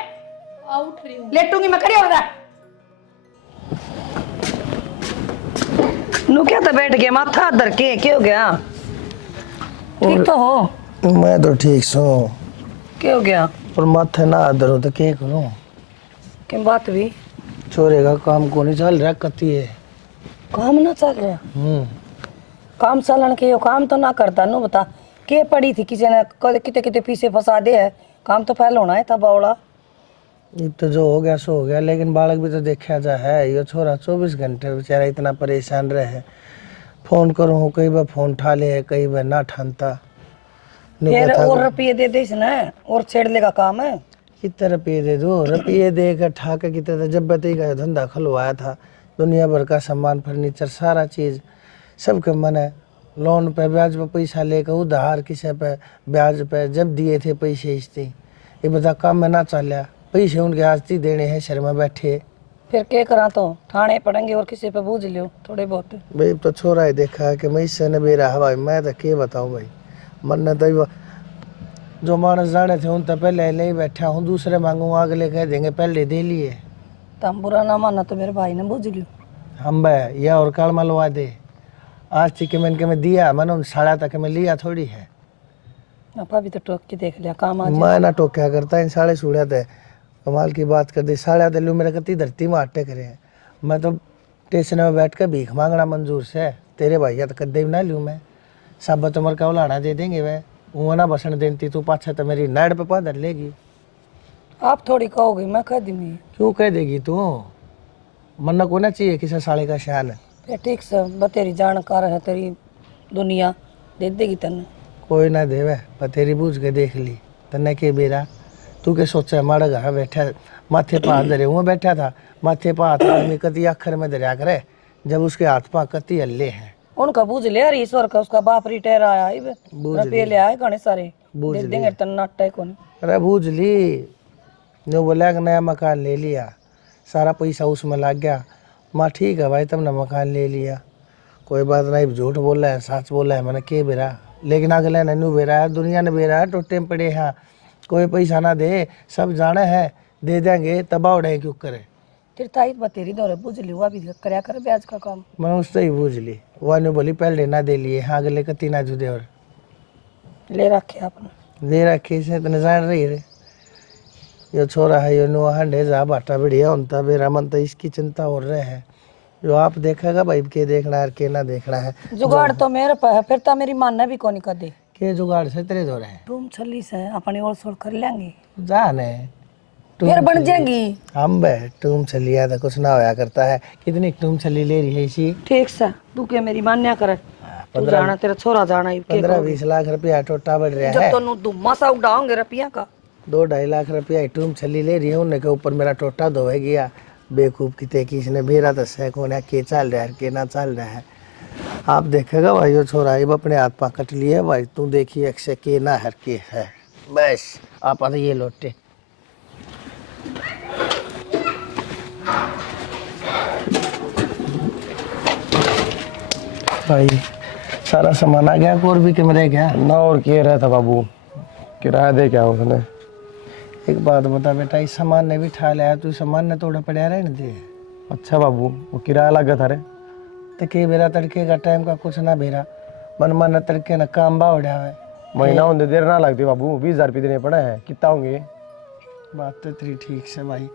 आ उठ रही हूँ। लेटूंगी मैं, खड़ी हो जा। नू क्या तो बैठ गया माथा धर के, क्या हो गया? ठीक तो हो? मैं तो ठीक सू, क्या हो गया? और माथे ना धरो तो क्या करूं? क्या बात भी? छोरे का काम को नहीं चल रहा, कती है। काम ना चल रहा? काम चलन के यो काम तो ना करता नो, बता के पड़ी थी किसी ने किते किते पीछे फंसा दे है, काम तो पहले होना है था बावड़ा। ये तो जो हो गया सो हो गया, लेकिन बालक भी तो देखा जा है। ये छोरा 24 घंटे बेचारा इतना परेशान रहे, फोन करूँ कई बार फोन उठा ले, कई बार ना ठानता। फिर और रुपये दे दे इसने और छेड़ लेगा काम है। कितने रुपये दे दो? रुपये दे कर ठाके कितने, जब बती का धंधा खुलवाया था, दुनिया भर का सामान फर्नीचर सारा चीज़ सबके मन है। लोन पे ब्याज पे पैसा लेकर उधार किसी पे ब्याज पे जब दिए थे पैसे इसते, ये बता काम में ना चलिया, पैसे उनके आस्ती देने हैं शहर में बैठे। फिर क्या करा तो ठाणे पड़ेंगे और किसी पे बूझ लियो थोड़े बहुत। भाई तो छोरा ही देखा कि मैं इससे न बेरा है भाई, मैं तो क्या बताऊँ भाई। मन ने तो जो मानस जाने थे उन तो पहले ले ही बैठा हूँ, दूसरे मांगू अगले कह देंगे पहले दे लिए। तुम बुरा ना माना तो मेरे भाई ने बूझ लियो। हम भाई यह और काल मलवा दे, आज थी कि मैंने दिया मैंने उन साड़ा तक मैं लिया थोड़ी है। अपा भी तो टोक के देख लिया काम आज। मैं ना टोक्या करता, इन साढ़े सूढ़ा थे कमाल की बात कर दी। साढ़े तो लू मेरे कती धरती में आटे करे हैं, मैं तो स्टेशन में बैठ कर भीख मांगना मंजूर से। तेरे भैया तो कदे भी ना लूँ मैं, सब तुम्हारे का उलाना दे देंगे वह, वो ना बसन देती तू पाछा तो मेरी नाड़ पे पादर लेगी। आप थोड़ी कहोगे मैं कह दी मैं। क्यों कह देगी तू? मन्ना को ना चाहिए किसी साले का शान है। फिर ठीक से बतेरी जानकार है तेरी दुनिया, दे देगी तन्ने। कोई ना देवे पर तेरी बूझ के देख ली तन्ने के बेरा। तू के सोचा माड़ा घर बैठा माथे पा धरे हुए बैठा था, माथे पा हाथ आदमी कति अखर में दरिया करे, जब उसके हाथ पा कति हल्ले हैं। उनका बूझ ले यार, ईश्वर का उसका बाप रिटायर आया रुपये ले आए घने सारे, दे देंगे तन्ना अट्टा कौन। अरे बूझ ली, नो बोला कि नया मकान ले लिया, सारा पैसा उसमें लग गया। माँ ठीक है भाई तुमने मकान ले लिया, कोई बात नहीं, झूठ बोल रहा है सच बोल रहा है, मैंने के बेरा। लेकिन अगले ने नू बेरा है, दुनिया ने बेरा है, टोटे में पड़े हैं, कोई पैसा ना दे, सब जाने हैं दे देंगे, तबाह उड़े क्यों करे। तेरी ताई बतेरी दौरे बूझ ली, हुआ भी करया करे ब्याज का काम। मैंने उससे ही बूझ ली, वह ने बोली पहले ना दे लिए, हाँ अगले कती ना जुदे और ले रखे आपने। दे रखे से तो जान रही रे, यो छोरा है यो नुआ हंडे जा बाटा बढ़िया उनता बेरा मन तो इसकी चिंता हो रहे हैं। जो आप देखेगा भाई के देखना है के ना देखना है। जुगाड़ तो मेरे पे है, फिर तो मेरी मानना भी कौन कर दे। के जुगाड़ से तेरे दो रहे तुम छली से अपनी ओर सोल कर लेंगे, जाने फिर बन जाएंगी। हम बे तुम चलिया तो कुछ ना होया करता है। कितनी तुम चली ले रही है इसी? ठीक से तू के मेरी मान्या करे, तू जाना तेरा छोरा जाना ही। 15-20 लाख रुपया टोटा बढ़ रहा जब है। तो नू धुम्मा सा उड़ाओगे रुपया का। 2-2.5 लाख रुपया तुम चली ले रही है, उनके ऊपर मेरा टोटा धोए गया। बेवकूफ़ कितने की इसने बेरा तो सह कौन है के चल रहा है के ना चल रहा है। आप देखेगा भाई वो छोरा ये अपने हाथ पा कट लिए भाई, तू देखिए अक्सर के ना हर के है बस आप ये लौटे। भाई सारा सामान आ गया, और भी कैमरे गया ना और किए रहा था बाबू, किराया दे क्या उसने। एक बात बता बेटा, इस सामान ने भी ठा लिया, तू सामान ने थोड़ा पड़ा रहने दे। अच्छा बाबू वो किराया लग गया था रे। तो के बेरा तड़के का टाइम का कुछ ना बेरा, मन न तड़के न काम बा उड़ा है। महीना होने देर ना लगती बाबू, 20,000 रुपये देने पड़े हैं, कितना होंगे। बात तो तेरी ठीक से भाई,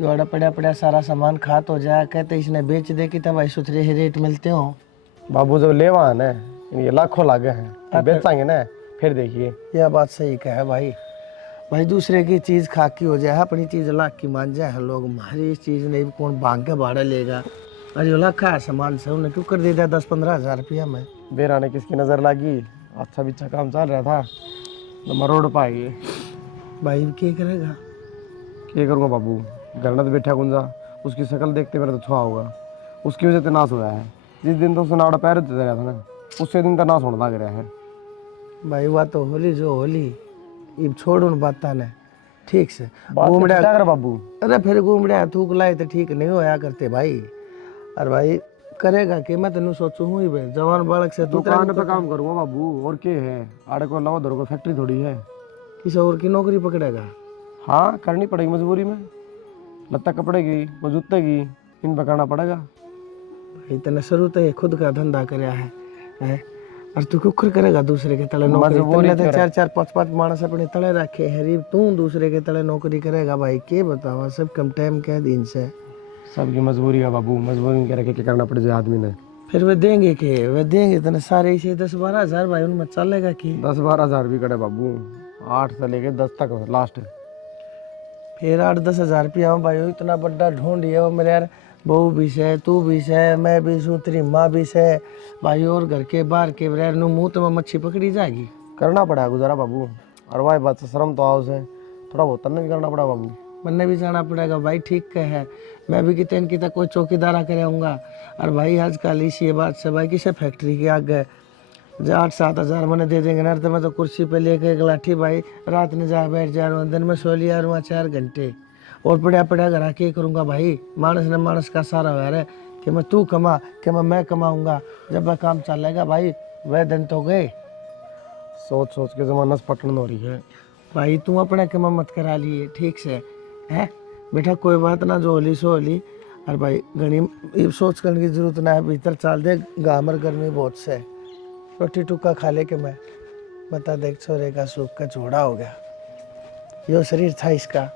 जोड़ा पड़ा पड़ा सारा सामान खात हो जाए, कहते इसने बेच दे कि तब भाई सुथरे ही रेट मिलते हो। बाबू जब लेवा है ना, ये लाखों लागे हैं, बेचेंगे ना फिर देखिए। यह बात सही कहे भाई, भाई दूसरे की चीज़ खाकी हो जाए, अपनी चीज़ लाख की मान जाए लोग, हमारी चीज़ नहीं कौन भांग के भाड़ा लेगा। अरे लाखा सामान से उन्हें क्यों कर दिया 10-15 हज़ार रुपया में। बेरा ने किसकी नज़र लगी, अच्छा भी अच्छा काम चल रहा था, तो मैं रोड पाएगी। भाई क्या करेगा, क्या करूँगा बाबू, घर में तो बैठा गुंजा, उसकी शक्ल देखते मेरा तो छुआ होगा, उसकी वजह से नाश होया है। जिस दिन तो उसने नाड़ा पैर देते रहा था ना, उससे दिन तो नाश होने लग रहा है। भाई बात तो होली जो होली, अब छोड़ उन बाता ने, ठीक से बात घूम क्या कर बाबू, अरे फिर घूम रहा थूक लाए तो ठीक नहीं होया करते भाई। अरे भाई करेगा कि मैं तेन सोचू हूँ ही भाई, जवान बालक से दुकान पे काम करूँगा बाबू, और क्या है, आड़े को अलावा धर को फैक्ट्री थोड़ी है। किसी और की नौकरी पकड़ेगा? हाँ करनी पड़ेगी मजबूरी में, लत्ता कपड़े की वो जूते की इन पर करना पड़ेगा। भाई तेने शुरू तो ये खुद का धंधा कराया है? और तू कुकर करेगा दूसरे के तले नौकरी? तुमने तो 4-4 5-5 मानस अपने तले रखे हैं, तू दूसरे के तले नौकरी करेगा भाई? के बताओ, सब कम टाइम के दिन से सबकी मजबूरी है बाबू, मजबूरी कह रखे करना पड़ जाए आदमी ने। फिर वे देंगे के, वे देंगे तेने सारे इसे 10-12 हजार भाई, उनमें चलेगा कि? 10-12 हजार भी करे बाबू, 8 से लेके 10 तक लास्ट। फिर 8-10 हजार रुपया भाई, इतना बड़ा ढूंढ है वो मेरे यार, बहू भी है, तू भी है, मैं भी हूँ, तेरी माँ भी है भाई, और घर के बाहर के बगैर मुँह तो में मच्छी पकड़ी जाएगी। करना पड़ा गुजारा बाबू, और भाई बात से शर्म तो आओ से थोड़ा बहुत तन्ने भी करना पड़ा बाबू। मन्ने भी जाना पड़ेगा भाई, ठीक कह है। मैं भी कितने की तक कोई चौकीदारा कराऊंगा। और भाई आजकल इसी बात से भाई किसे फैक्ट्री के आगे जो 8-7 हजार मैंने दे देंगे ना, तो मैं तो कुर्सी पे लेके एक लाठी भाई रात में जा बैठ जा रहा हूँ, दिन में सो लिया रहा 4 घंटे, और पड़ा पड़ा घर आके करूँगा भाई? मानस ने मानस का सारा हो रहा है कि मैं तू कमा कि मैं कमाऊँगा, जब वह काम चलेगा भाई वह दिन तो गए। सोच सोच के जमाना से पटन हो रही है भाई तू अपने कमा मत करा लिए, ठीक से है बेटा, कोई बात ना, जो होली सो होली। और भाई घनी सोच करने की जरूरत ना है, भीतर चाल दे, गामर गर्मी बहुत से, रोटी टुक्का खा ले के मैं बता देख, छोरे का सूख का झोड़ा हो गया, यो शरीर था इसका,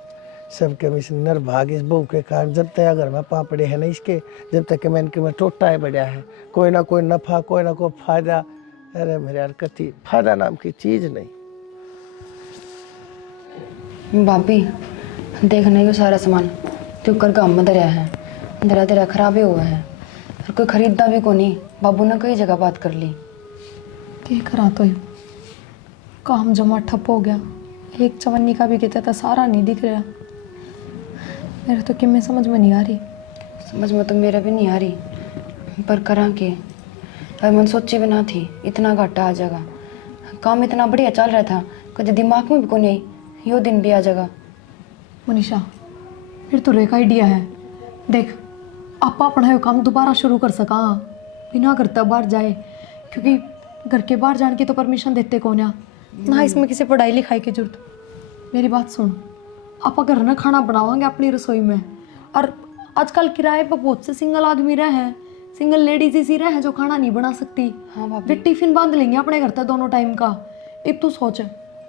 सबके मिशनर भाग इस बहू के कारण, जब तक घर में पापड़े है ना इसके, जब तक मैं इनके में टोटा है बढ़िया है, कोई ना कोई नफा, कोई ना कोई फायदा। अरे मेरे यार कति फायदा नाम की चीज नहीं। भाभी देख नहीं, वो सारा सामान तू कर गाँव में दरिया है, दरिया दरिया खराब ही हुआ है, और कोई खरीदता भी को नहीं। बाबू ने कई जगह बात कर ली। क्या करा तो यूं? काम जमा ठप हो गया, एक चवन्नी का भी कहता था सारा नहीं दिख रहा। मेरे तो कि में समझ में नहीं आ रही। समझ में तो मेरा भी नहीं आ रही, पर करा के अब मन सोची भी ना थी इतना घाटा आ जाएगा। काम इतना बढ़िया चल रहा था, कभी दिमाग में भी को नहीं यो दिन भी आ जाएगा। मनीषा फिर तो एक आइडिया है, देख आप अपना ये काम दोबारा शुरू कर सका बिना घर तक बाहर जाए, क्योंकि घर के बाहर जाने की तो परमिशन देते कौन है ना, इसमें किसी पढ़ाई लिखाई की जरूरत। मेरी बात सुन, आप घर ना खाना बनावांगे अपनी रसोई में, और आजकल किराए पर बहुत से सिंगल आदमी रहे हैं, सिंगल लेडीज इसी रहे हैं जो खाना नहीं बना सकती। हाँ भाभी। वे टिफिन बांध लेंगे अपने घर तक दोनों टाइम का। अब तू सोच,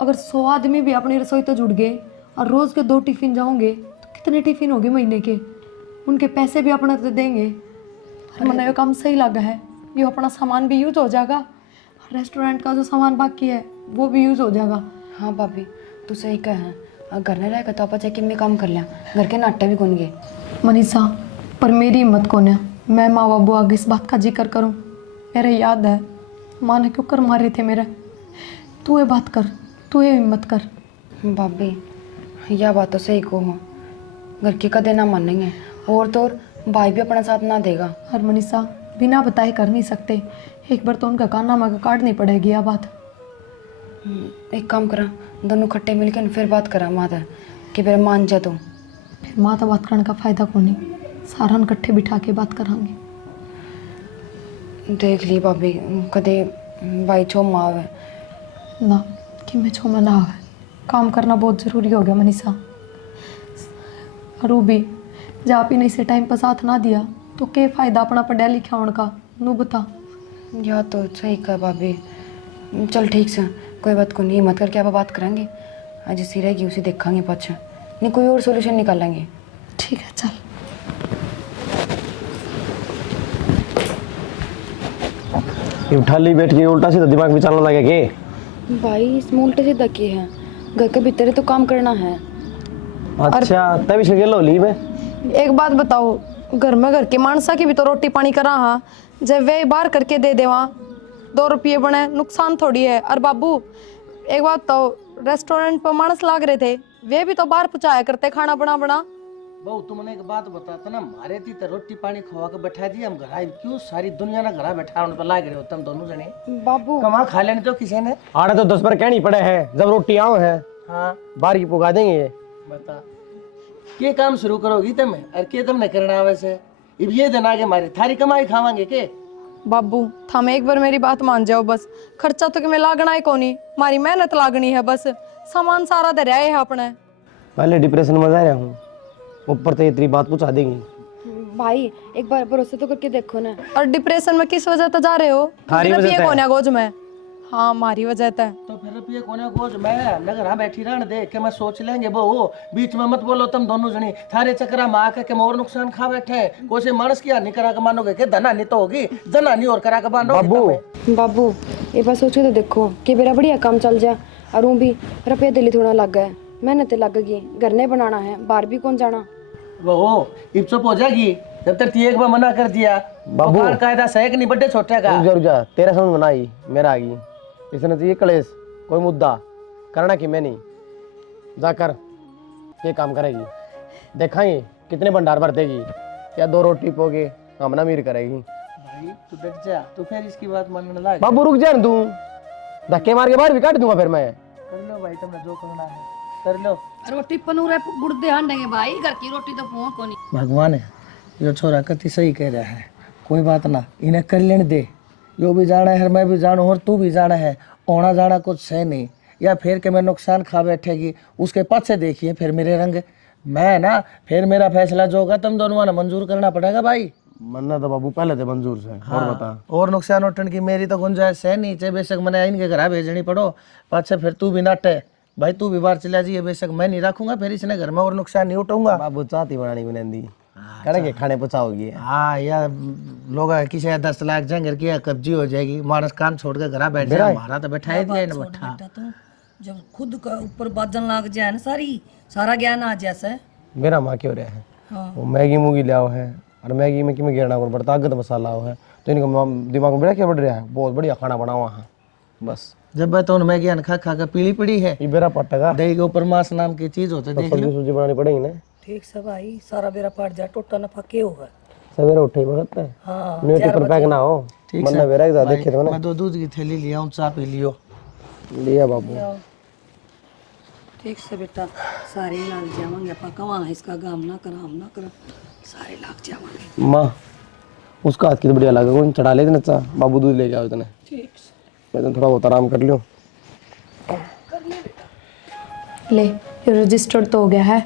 अगर 100 आदमी भी अपनी रसोई तो जुड़ गए और रोज के 2 टिफिन जाओगे तो कितने टिफिन होंगे महीने के, उनके पैसे भी अपना तो देंगे। और मैंने ये काम सही लगा है, ये अपना सामान भी यूज हो जाएगा, रेस्टोरेंट का जो सामान बाकी है वो भी यूज हो जाएगा। हाँ भाभी तू सही कह है, घर नहीं रहेगा तो आप चाहे कितने काम कर लिया, घर के नाटे भी कौन गए। मनीषा पर मेरी हिम्मत कौन है, मैं माँ बाबू आगे इस बात का जिक्र करूँ? मेरे याद है माँ ने क्यों कर मारे थे मेरे। तू ये बात कर, तू ये हिम्मत कर। भाभी यह बात तो सही को हो, घर के कदे ना मानेंगे, और तो और भाई भी अपना साथ ना देगा। और मनीषा बिना बताए कर नहीं सकते, एक बार तो उनका काना माँ का काटनी पड़ेगी यह बात। एक काम करा, दोनों खट्टे मिलकर फिर बात करा माता कि फिर मान जा तो। फिर माँ तो बात करने का फायदा को नहीं, सारा इकट्ठे बिठा के बात करांगे। देख ली भाभी कदे भाई छो माँ आवे ना कि मैं छो में ना आवे, काम करना बहुत ज़रूरी हो गया मनीषा। और वो भी जब आप ही नहीं से टाइम पर साथ ना दिया तो क्या फ़ायदा अपना पढ़ा लिखा होने का, नू बता। या तो सही कहा भाभी, चल ठीक से कोई बात को नहीं, मत करके आप बात करेंगे, आज सी रहेगी उसे देखेंगे पाछा, नहीं कोई और सोल्यूशन निकालेंगे। ठीक है चल। ये ठाली बैठ के उल्टा सीधा दिमाग में चलने लगे के भाई इसमें उल्टे सीधा की है, घर के भीतर तो काम करना है। अच्छा तभी से गेलो ली में। एक बात बताओ, घर में घर के मानसा की भी तो रोटी पानी करा हाँ, जब वे बाहर करके दे दे वहाँ 2 रुपये बने, नुकसान थोड़ी है। और बाबू एक बात बताओ, रेस्टोरेंट पर मानस लाग रहे थे, वे भी तो बाहर पहुंचाया करते खाना बना बना। बहू तुमने एक बात बताता ना, मारे थी तो रोटी पानी खवा के बैठा दिया हम घर, क्यों सारी दुनिया ना घर बैठा उन पर लाग रहे हो तुम दोनों जने। बाबू कमा खा लेने तो किसी ने। आड़े तो 10 बार कहनी पड़े हैं, जब रोटी आओ है हाँ बाहर की पुगा देंगे ये। बता के काम शुरू करोगी तुम्हें और के तुमने करना वैसे, अब ये दिन आगे मारे थारी कमाई खावांगे के। बाबू थम एक बार मेरी बात मान जाओ बस, खर्चा तो तुम्हें लागना ही कोनी, मारी मेहनत लागनी है बस, सामान सारा दरिया है अपने। पहले डिप्रेशन में जा रहा हूँ, ऊपर से इतनी बात पूछा देंगी। भाई एक बार भरोसा तो करके देखो ना। और डिप्रेशन में किस वजह से जा रहे हो? थारी वजह से। कौन है गोज में? हाँ मारी वजह से। तो फिर रुपये कोने गोज मैं नगर बैठी रहने दे के मैं सोच लेंगे वो, बीच में मत बोलो तुम दोनों जनी, थारे चक्रा में आके के मोर नुकसान खा बैठे, कोई मानस की हानि करा के मानोगे के धना नहीं तो होगी, धना नहीं और करा के मानोगे। बाबू ये बात सोचो तो देखो कि मेरा बढ़िया काम चल जाए, और वो भी रुपया दिल्ली थोड़ा लग गया, मेहनत लग गई, घर नहीं बनाना है, बाहर भी कौन जाना। वो इब चुप हो जाएगी जब तक एक बार मना कर दिया। बाबू कायदा सही कि नहीं बड्डे छोटे का। रुक जा, तेरा समझ में ना आई, मेरा आ गई। इसने चाहिए कलेश, कोई मुद्दा करना कि मैं नहीं, जाकर ये काम करेगी, देखाएंगे कितने भंडार भरतेगी, या 2 रोटी पोगे हम ना मीर करेगी। भाई तू डट जा, तू फिर इसकी बात मानने लग। बाबू रुक जा, तू धक्के मार के बाहर भी काट दूंगा फिर मैं। कर लो भाई तुमने जो करना है कर लो। रोटी पनूरे गुड़ ध्यान देंगे भाई, घर की रोटी तो पहुंच को नहीं। भगवान है यो छोरा कति सही कह रहा है, कोई बात ना इन्हें कर लेने दे, यो भी जाना है मैं भी जानू और तू भी जाना है, आना जाना कुछ है नहीं, या फिर के मैं नुकसान खा बैठेगी उसके पाछे देखिए फिर मेरे रंग, मैं ना फिर मेरा फैसला जो होगा तुम दोनों ने मंजूर करना पड़ेगा भाई। मन्ना तो बाबू पहले थे मंजूर से। और बता, और नुकसान उठन की मेरी तो गुंजाइश है नहीं, चाहे बेशक मैंने इनके घर भेजनी पड़ो, पाछे फिर तू भी नाटे भाई, तू भी बाहर चला जाइए, बेशक मैं नहीं रखूंगा फिर इसने घर में और नुकसान नहीं उठाऊंगा। बाबू चाहती बनानी बनेंदी करेंगे, खाने पचाओगी। हाँ या लोग किसी 10 लाख जंगर की कब्जी हो जाएगी, मानस काम छोड़ के घर बैठ जाए, हमारा तो बैठा ही दिया इन बैठा। तो जब खुद का ऊपर बाजन लाग जाए ना सारा ज्ञान आ जैसे। मेरा माँ क्यों रहा है, हाँ। वो मैगी मूगी लिया है, और मैगी में कि गिरना पड़ता ताकत मसाला हो है, तो इनका दिमाग में बड़ा क्या बढ़ रहा है, बहुत बढ़िया खाना बना हुआ है बस। जब मैं तो मैगी खा खा के पीली पड़ी है, ये बेरा पटेगा, दही के ऊपर मांस नाम की चीज होती है, देख लो। सब्जी सुब्जी बनानी पड़ेगी ना। ठीक से भाई, सारा बेरा पड़ जाए, टोटा नफा के होगा। सवेरे उठे ही भगत है, हाँ न्यूटी पर पैक ना हो, ठीक मन्ना बेरा एक देखे तो मैं 2 दूध की थैली लिया हूँ, चाय पी लियो। लिया बाबू। ठीक से बेटा, सारे लाग जावांगे अपा, कवा इसका काम ना करा हम ना करा, सारे लाग जावांगे। माँ उसका हाथ की तो बढ़िया लगा, कौन चढ़ा ले इतना सा, बाबू दूध लेके आओ इतने, ठीक से मैं तो थोड़ा बहुत आराम कर लियो। ले ये रजिस्टर्ड तो हो गया है,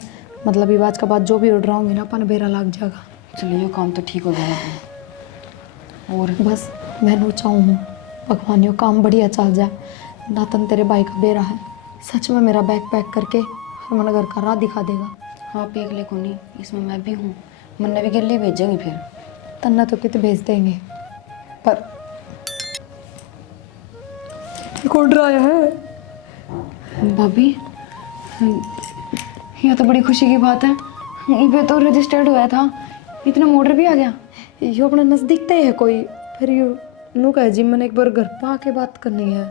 मतलब ये बात का बाद जो भी ऑर्डर आऊंगी ना अपन बेरा लग जाएगा। चलो ये काम तो ठीक हो गया है। और बस मैं चाहूँ हूँ भगवान यो काम बढ़िया चल जाए, नातन तेरे भाई का बेरा है, सच में मेरा बैग पैक करके हमारा घर का राह दिखा देगा। हाँ पेक ले कोनी, इसमें मैं भी हूँ, मन्ने भी गिल्ली भेजेंगी फिर। तन्ना तो कितने भेज देंगे, पर एक ऑर्डर आया है। भाभी ये तो बड़ी खुशी की बात है, ये तो रजिस्टर्ड हुआ था, इतना ऑर्डर भी आ गया। यो अपना नजदीक तय है कोई, फिर यो नू कहे जी मैंने एक बार घर पे आके बात करनी है।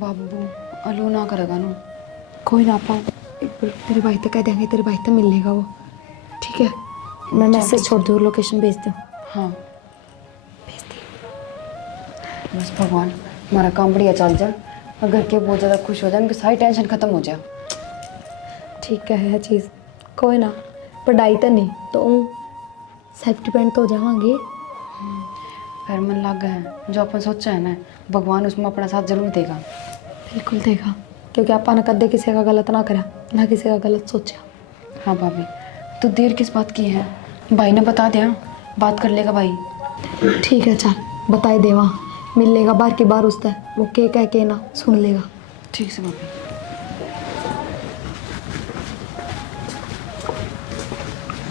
बाबू अलो ना करेगा नू। कोई ना पाऊँ, एक बार तेरे भाई तक कह देंगे, तेरे भाई तक मिल लेगा वो, ठीक है? मैं मैसेज छोड़ दूँ, लोकेशन भेज दूँ। हाँ भेज दी। बस भगवान हमारा काम बढ़िया चल जाए और घर के बहुत ज़्यादा खुश हो जाए, उनकी सारी टेंशन खत्म हो जाए। ठीक है चीज़, कोई ना पढ़ाई तो नहीं तो सेल्फ डिपेंड तो हो जावांगे। फिर मन लग गया है, जो अपन सोचा है ना भगवान उसमें अपना साथ जरूर देगा। बिल्कुल देगा, क्योंकि अपन ने कदे किसी का गलत ना करा, ना किसी का गलत सोचा। हाँ भाभी, तो देर किस बात की है, भाई ने बता दिया, बात कर लेगा भाई। ठीक है चल बताई देवा, मिल लेगा बार की बार उससे, वो के कह के ना सुन लेगा। ठीक से भाभी।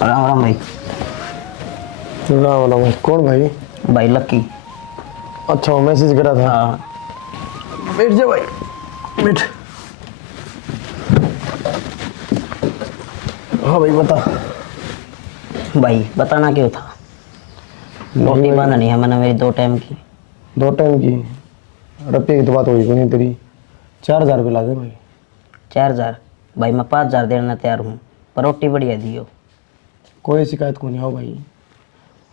राम राम भाई। राम राम भाई। कौन भाई? भाई लक्की। अच्छा मैसेज करा था। हाँ बैठ जा भाई, बैठ। हाँ भाई बता। भाई बताना क्यों था? रोटी बनानी है मैंने मेरी 2 टाइम की। 2 टाइम की? रुपये की तो बात हुई कोई नहीं तेरी, 4000 रुपये लागे भाई। 4000? भाई मैं 5,000 देना तैयार हूँ, पर रोटी बढ़िया दियो। कोई शिकायत को नहीं हो भाई।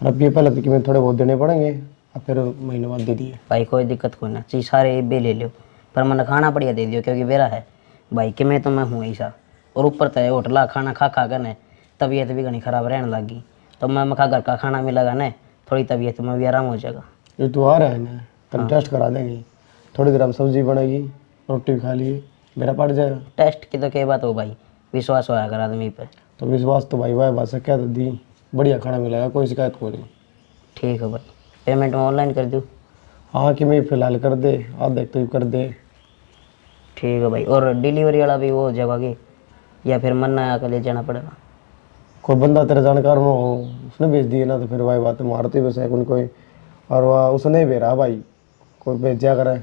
और अब ये पहले तो कि मैं थोड़े बहुत देने पड़ेंगे, अब फिर महीने बाद दे दिए। भाई कोई दिक्कत कोई ना, चीज सारे बे ले लो, पर मैंने खाना बढ़िया दे दियो, क्योंकि मेरा है भाई कि मैं तो मैं हूँ ऐसा। और ऊपर तय होटला खाना खा खा कर न तबीयत भी घनी खराब रहने लगी, तो मैं मखा घर का खाना मिलेगा न, थोड़ी तबीयत में भी आराम हो जाएगा। ये तो आ रहा है ना, कल टेस्ट करा देंगे, थोड़ी देर हम सब्जी बनेगी, रोटी भी खा लिए, मेरा पड़ जाएगा। टेस्ट की तो क्या बात हो भाई, विश्वास होया कर आदमी पे। तो विश्वास तो भाई वाह बात से क्या तो दी, बढ़िया खाना मिलेगा, कोई शिकायत को नहीं। ठीक है भाई, पेमेंट मैं ऑनलाइन कर दूँ? हाँ कि मैं फिलहाल कर दे, आप देख तो कर दे। ठीक है भाई, और डिलीवरी वाला भी वो हो जाएगा कि, या फिर मन ना आकर ले जाना पड़ेगा? कोई बंदा तेरे जानकार में हो, उसने भेज दिए ना, तो फिर भाई बात मारती वैसे है कोई, और वह उसने भेजा भाई, कोई भेजा करे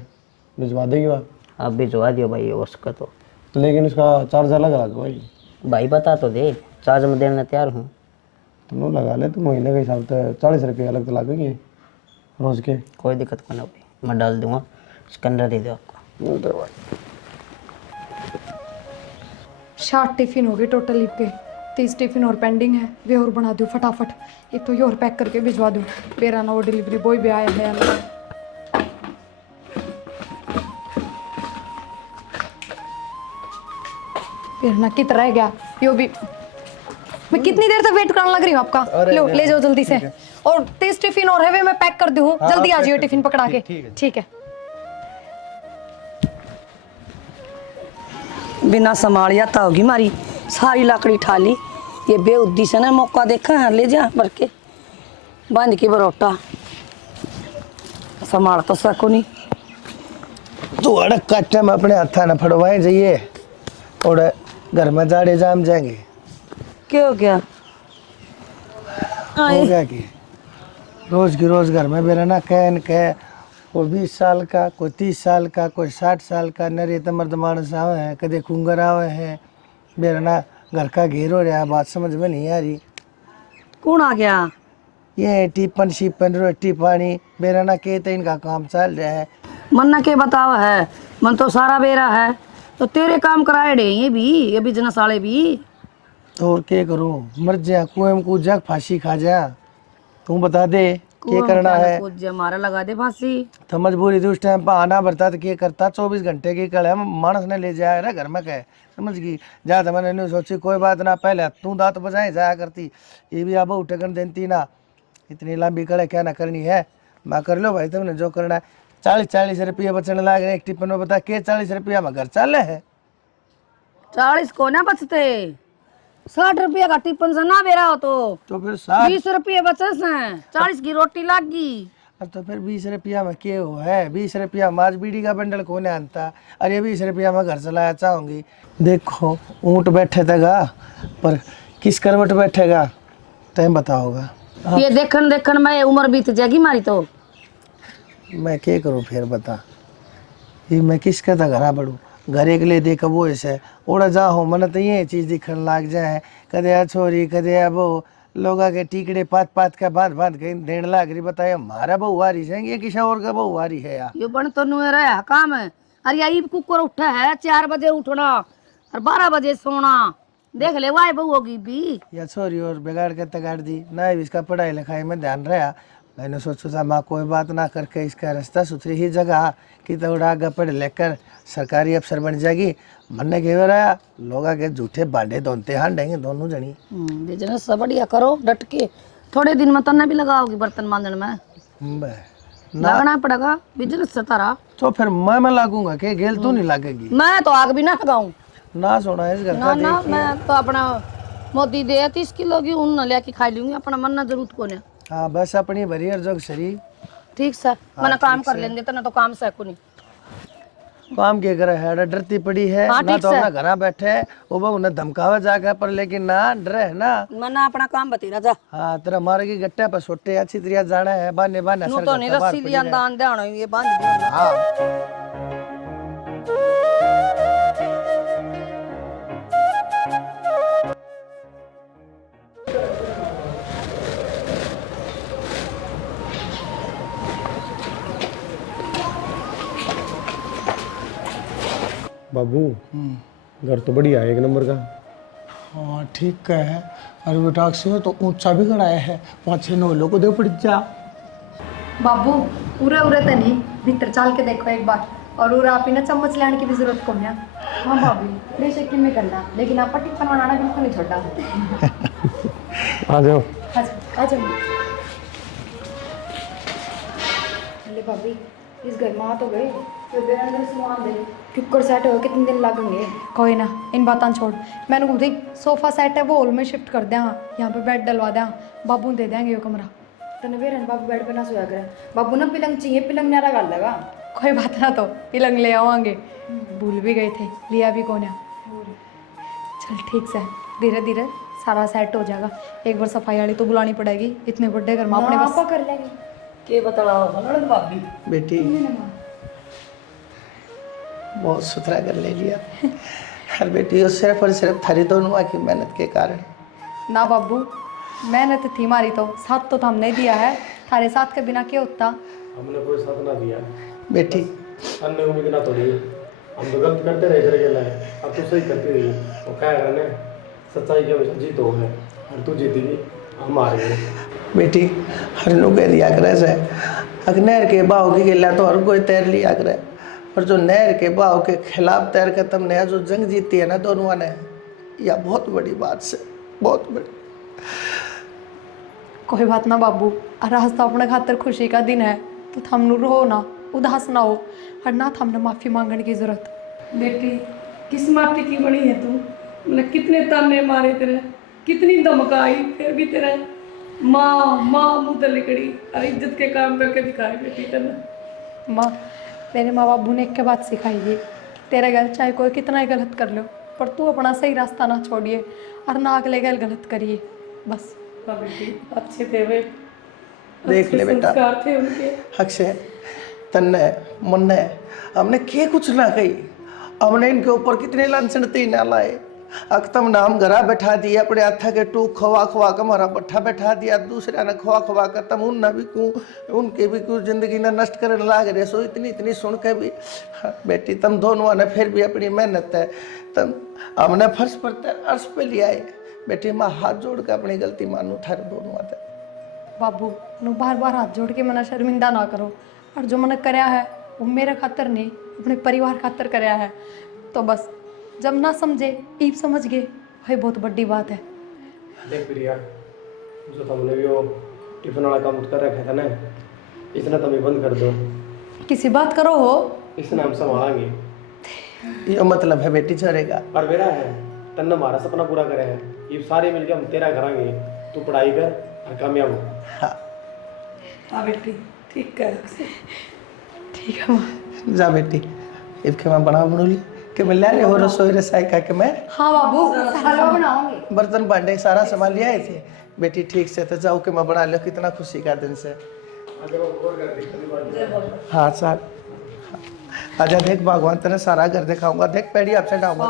भिजवा देगी वह। आप भिजवा दियो भाई उसका तो लेकिन उसका चार्ज अलग लगा भाई। भाई बता तो दे, चार्ज में देने तैयार हूँ। तुम लगा ले, तो महीने के हिसाब से 40 रुपये अलग तो लगेंगे रोज के। कोई दिक्कत नहीं भाई, मैं डाल दूंगा, स्कैनर दे दो आपको। 60 टिफिन हो गए टोटल लिख के, 30 टिफिन और पेंडिंग है, वे और बना दूँ फटाफट। एक तो ये और पैक करके भिजवा दूँ, मेरा ना वो डिलीवरी बॉय भी आया है अंदर। फिर ना कित रह गया यो भी, मैं कितनी देर तक वेट करने लग रही हूँ आपका। लो ले जाओ जल्दी से, और 30 टिफिन और है वे मैं पैक कर दूँ, जल्दी आ जाइए टिफिन पकड़ा के। ठीक है। बिना संभालिया था होगी मारी सारी लकड़ी ठाली, ये बेउद्दी से ना मौका देखा है, ले जा भर के बांध के बरोटा, संभाल तो सको नहीं। तू अड़क काटे में अपने हाथा न फड़वाए जाइए, और घर में जाड़े जाम जाएंगे। क्या हो गया? हो गया कि रोज की रोज घर में मेरा ना कह कोई 20 साल का, कोई 30 साल का, कोई 60 साल का नरे मर्द मानस आवे हैं, कदे कुंगर आवे हैं, मेरा ना घर का घेर हो रहा है, बात समझ में नहीं आ रही। कौन आ गया? ये टिपन शिपन रोटी पानी मेरा ना कहते इनका काम चल रहा है। मन ना के बतावा है, मन तो सारा बेरा है, तो तेरे काम कराए डे ये बिजनेस वाले भी। तो और क्या करूं, मर जा कुएं में कूद जा, फांसी खा जा, तू बता दे क्या करना है। कुछ हमारा लगा दे फांसी। तो मजबूरी थी उस टाइम पर आना पड़ता, तो क्या करता, 24 घंटे की कल है, मानस ने ले जाया रे घर में कहे, समझ गई जा। तो मैंने नहीं सोची कोई बात ना, पहले तू दांत बजाए जाया करती, ये भी अब उठकन देती ना, इतनी लंबी कड़े क्या ना करनी है, मैं कर लो भाई तुमने जो करना है। 40 रुपये बचने लग रहे एक टिफिन में, बता के 40 रुपया में घर चल है। 40 को ना बचते, 60 रुपया का टिफिन से ना बेरा हो तो फिर 60, 20 रुपये बचे से 40 की रोटी लागी। तो फिर 20 रुपया में क्या हो है, 20 रुपया माज बीड़ी का बंडल कोने आता, अरे 20 रुपया में घर चलाया चाहूंगी। देखो ऊँट बैठे देगा, पर किस करवट बैठेगा टाइम बताओगा। ये देखन में उम्र बीत जाएगी मारी तो। मैं क्या करूँ फिर बता, ये मैं किसका था घरा बढ़ू, घर एक ले देख वो ऐसे उड़ा जा हो, मन तो ये चीज़ दिखने लग जाए, कदे आ छोरी कदे आ बहू, लोगा के टीकड़े पात पात का बांध के देने लग रही। बताए हमारा बहू वारी है, ये किसा और का बहू वारी है यार। ये बन तो नुएरा है काम है, अरे यही कुकर उठा है 4 बजे उठना और 12 बजे सोना, देख ले वाई बहू होगी भी। या छोरी और बिगाड़ के तगाड़ दी ना, इसका पढ़ाई लिखाई में ध्यान रहा। मैंने सोचा था माँ कोई बात ना करके इसका रास्ता सुथरी ही जगह कि तो आगे पढ़ लेकर सरकारी अफसर बन जाएगी। मन ने कह रहा लोग के झूठे बांडे धोते हांडेंगे दोनों जनी। बिजनेस बढ़िया करो डट के, थोड़े दिन में तन्ने भी लगाओगी बर्तन मांजन में, लगना पड़ेगा बिजनेस से तारा। तो फिर मैं लागूंगा कि गेल तू नहीं लागेगी। मैं तो आग भी ना लगाऊं ना सोना इस घर ना का ना, मैं तो अपना मोदी दे 30 किलो की ऊन न लेके खा लूंगी, अपना मन ना जरूरत को ने। हाँ बस अपनी भरी और जोग सरी ठीक सर, मैंने काम कर लेंगे तो ना तो काम से को नहीं काम के करे है, डरती पड़ी है हाँ, ना, ठीक तो से। अपना घरा बैठे है वो बहु उन्हें धमकावा जाकर, पर लेकिन ना डरे है ना। मैंने अपना काम बतेरा जा हाँ तेरा मारे की गट्टे पर सोटे अच्छी तरह जाना है, बाने बाने नु सर तो नहीं का बाहर रस्सी पड़ी लिया रहे। दान देना ये बांध दियो। हाँ बाबू घर तो बढ़िया है, एक नंबर का। हाँ ठीक है। और बेटा से तो ऊंचा भी गड़ाया है, 5-6 लोग को दे पड़ जा। बाबू उरे उरे तो नहीं, भीतर चाल के देखो एक बार। और उरा आप ना चम्मच लाने की भी जरूरत को नहीं। हाँ भाभी, बेशक में करना, लेकिन आप टिफिन बनाना बिल्कुल नहीं छोड़ा। आ जाओ। आ जाओ। अरे भाभी, इस घर में आ तो गए, फिर बेर अंदर सामान दे, कुकर सेट हो कितने दिन लगेंगे? कोई ना, इन बातों छोड़। मैंने बोलती सोफा सेट है वो हॉल में शिफ्ट कर दें, यहाँ पे बेड डलवा दें, बाबू दे देंगे ये कमरा। तने बेर बाबू बेड पे ना सोया करे, बाबू ना पिलंग चाहिए, पिलंग नारा गाल लगा। कोई बात ना, तो पिलंग ले आवांगे। भूल भी गए थे, लिया भी कौन है। चल ठीक से, धीरे धीरे सारा सेट हो जाएगा। एक बार सफाई वाली तो बुलानी पड़ेगी, इतने बड़े घर में अपने बस। कर लेंगे। के बताओ ननद भाभी। बेटी बहुत सुथरा कर ले लिया। हर बेटी और सिर्फ थारी दोनों की मेहनत के कारण। ना बाबू, मेहनत थी मारी तो साथ तो हमने दिया है, थारे साथ के बिना क्या होता। हमने कोई साथ ना दिया, बेटी अन्य उम्मीद ना तोड़ी। हम तो गलत करते रहे इधर गेला है, अब तू सही करती रही। वो क्या करने, सच्चाई की हमेशा जीत हो है, और तू जीतेगी, हम हार गए। बेटी हर नु कह दिया करे से, अगर नहर के बहाव की गिला तो हर कोई तैर लिया करे, और जो नहर के बहाव के खिलाफ तैर कर तुमने जो जंग जीती है ना दोनों ने, यह बहुत बड़ी बात से, बहुत बड़ी। कोई बात ना बाबू, और आज तो अपने खातर खुशी का दिन है, तो थम रो ना, उदास ना हो, और ना थमने माफी मांगने की जरूरत। बेटी किस माटी की बनी है तू? मैंने कितने ताने मारे तेरे, कितनी धमकाई, फिर भी तेरा माँ माँ मुँह तले कड़ी और इज्जत के काम करके दिखाए बेटी तेने। माँ, मेरे माँ बाबू ने एक के बात सिखाई है, तेरे घर चाहे कोई कितना ही गलत कर लो, पर तू अपना सही रास्ता ना छोड़िए, और ना अगले गल गलत करिए, बस। हाँ बेटी, अच्छे थे वे, देख अच्छे ले बेटा, संस्कार थे उनके। अक्षय तन्ने मुन्ने हमने के कुछ ना कही, हमने इनके ऊपर कितने लांछन तीन लाए। अकतम नाम घरा बैठा दिया, अपने हाथा के टूक खवा खवा कर हमारा पट्ठा बैठा दिया, दूसरा ने खवा खवा कर तम उन भी कूँ उनके भी कुछ जिंदगी ने नष्ट करने लाग रहे। सो इतनी सुन के भी बेटी तुम दोनों ने फिर भी अपनी मेहनत है, तुम हमने फर्श पर अर्श पे लिया है। बेटी मैं हाथ जोड़ के अपनी गलती मानू थारे दोनों आते। बाबू नु बार बार हाथ जोड़ के मना शर्मिंदा ना करो, और जो मैंने कराया है वो मेरे खातर नहीं, अपने परिवार खातर कराया है। तो बस जब ना समझे ईब समझ गए, वही बहुत बड़ी बात है। देख प्रिया, जो तुमने भी वो टिफिन वाला काम कर रखा था ना, इसने तुम बंद कर दो। किसी बात करो हो, इसने हम संभालेंगे। ये मतलब है बेटी चलेगा। पर मेरा है, तन्ने हमारा सपना पूरा करे है, ये सारे मिलके हम तेरा करांगे। तू पढ़ाई कर और कामयाब हो। हाँ बेटी, ठीक है। ठीक है माँ। जा बेटी, इसके मैं बना ली कि मैं ले हो रसोई रसाई का के मैं हाँ बाबू, हलवा बनाओगे। बर्तन भांडे सारा सामान ले आए थे। बेटी ठीक से तो जाओ कि मैं बना लो, कितना खुशी का दिन से। हाँ सर, आजा देख भगवान तेरा सारा घर दिखाऊंगा, देख पैड़ी आपसे डाऊंगा।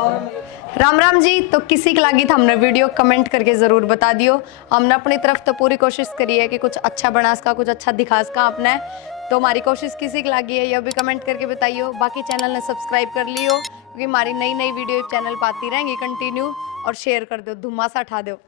राम राम जी। तो किसी की लगी था हमने वीडियो, कमेंट करके ज़रूर बता दियो। हमने अपनी तरफ तो पूरी कोशिश करी है कि कुछ अच्छा बना सका, कुछ अच्छा दिखा सका आपने। तो हमारी कोशिश किसी की लगी है यह भी कमेंट करके बताइयो। बाकी चैनल ने सब्सक्राइब कर लियो, क्योंकि हमारी नई नई वीडियो चैनल पर आती रहेंगी कंटिन्यू। और शेयर कर दो, धुम्मासा उठा दो।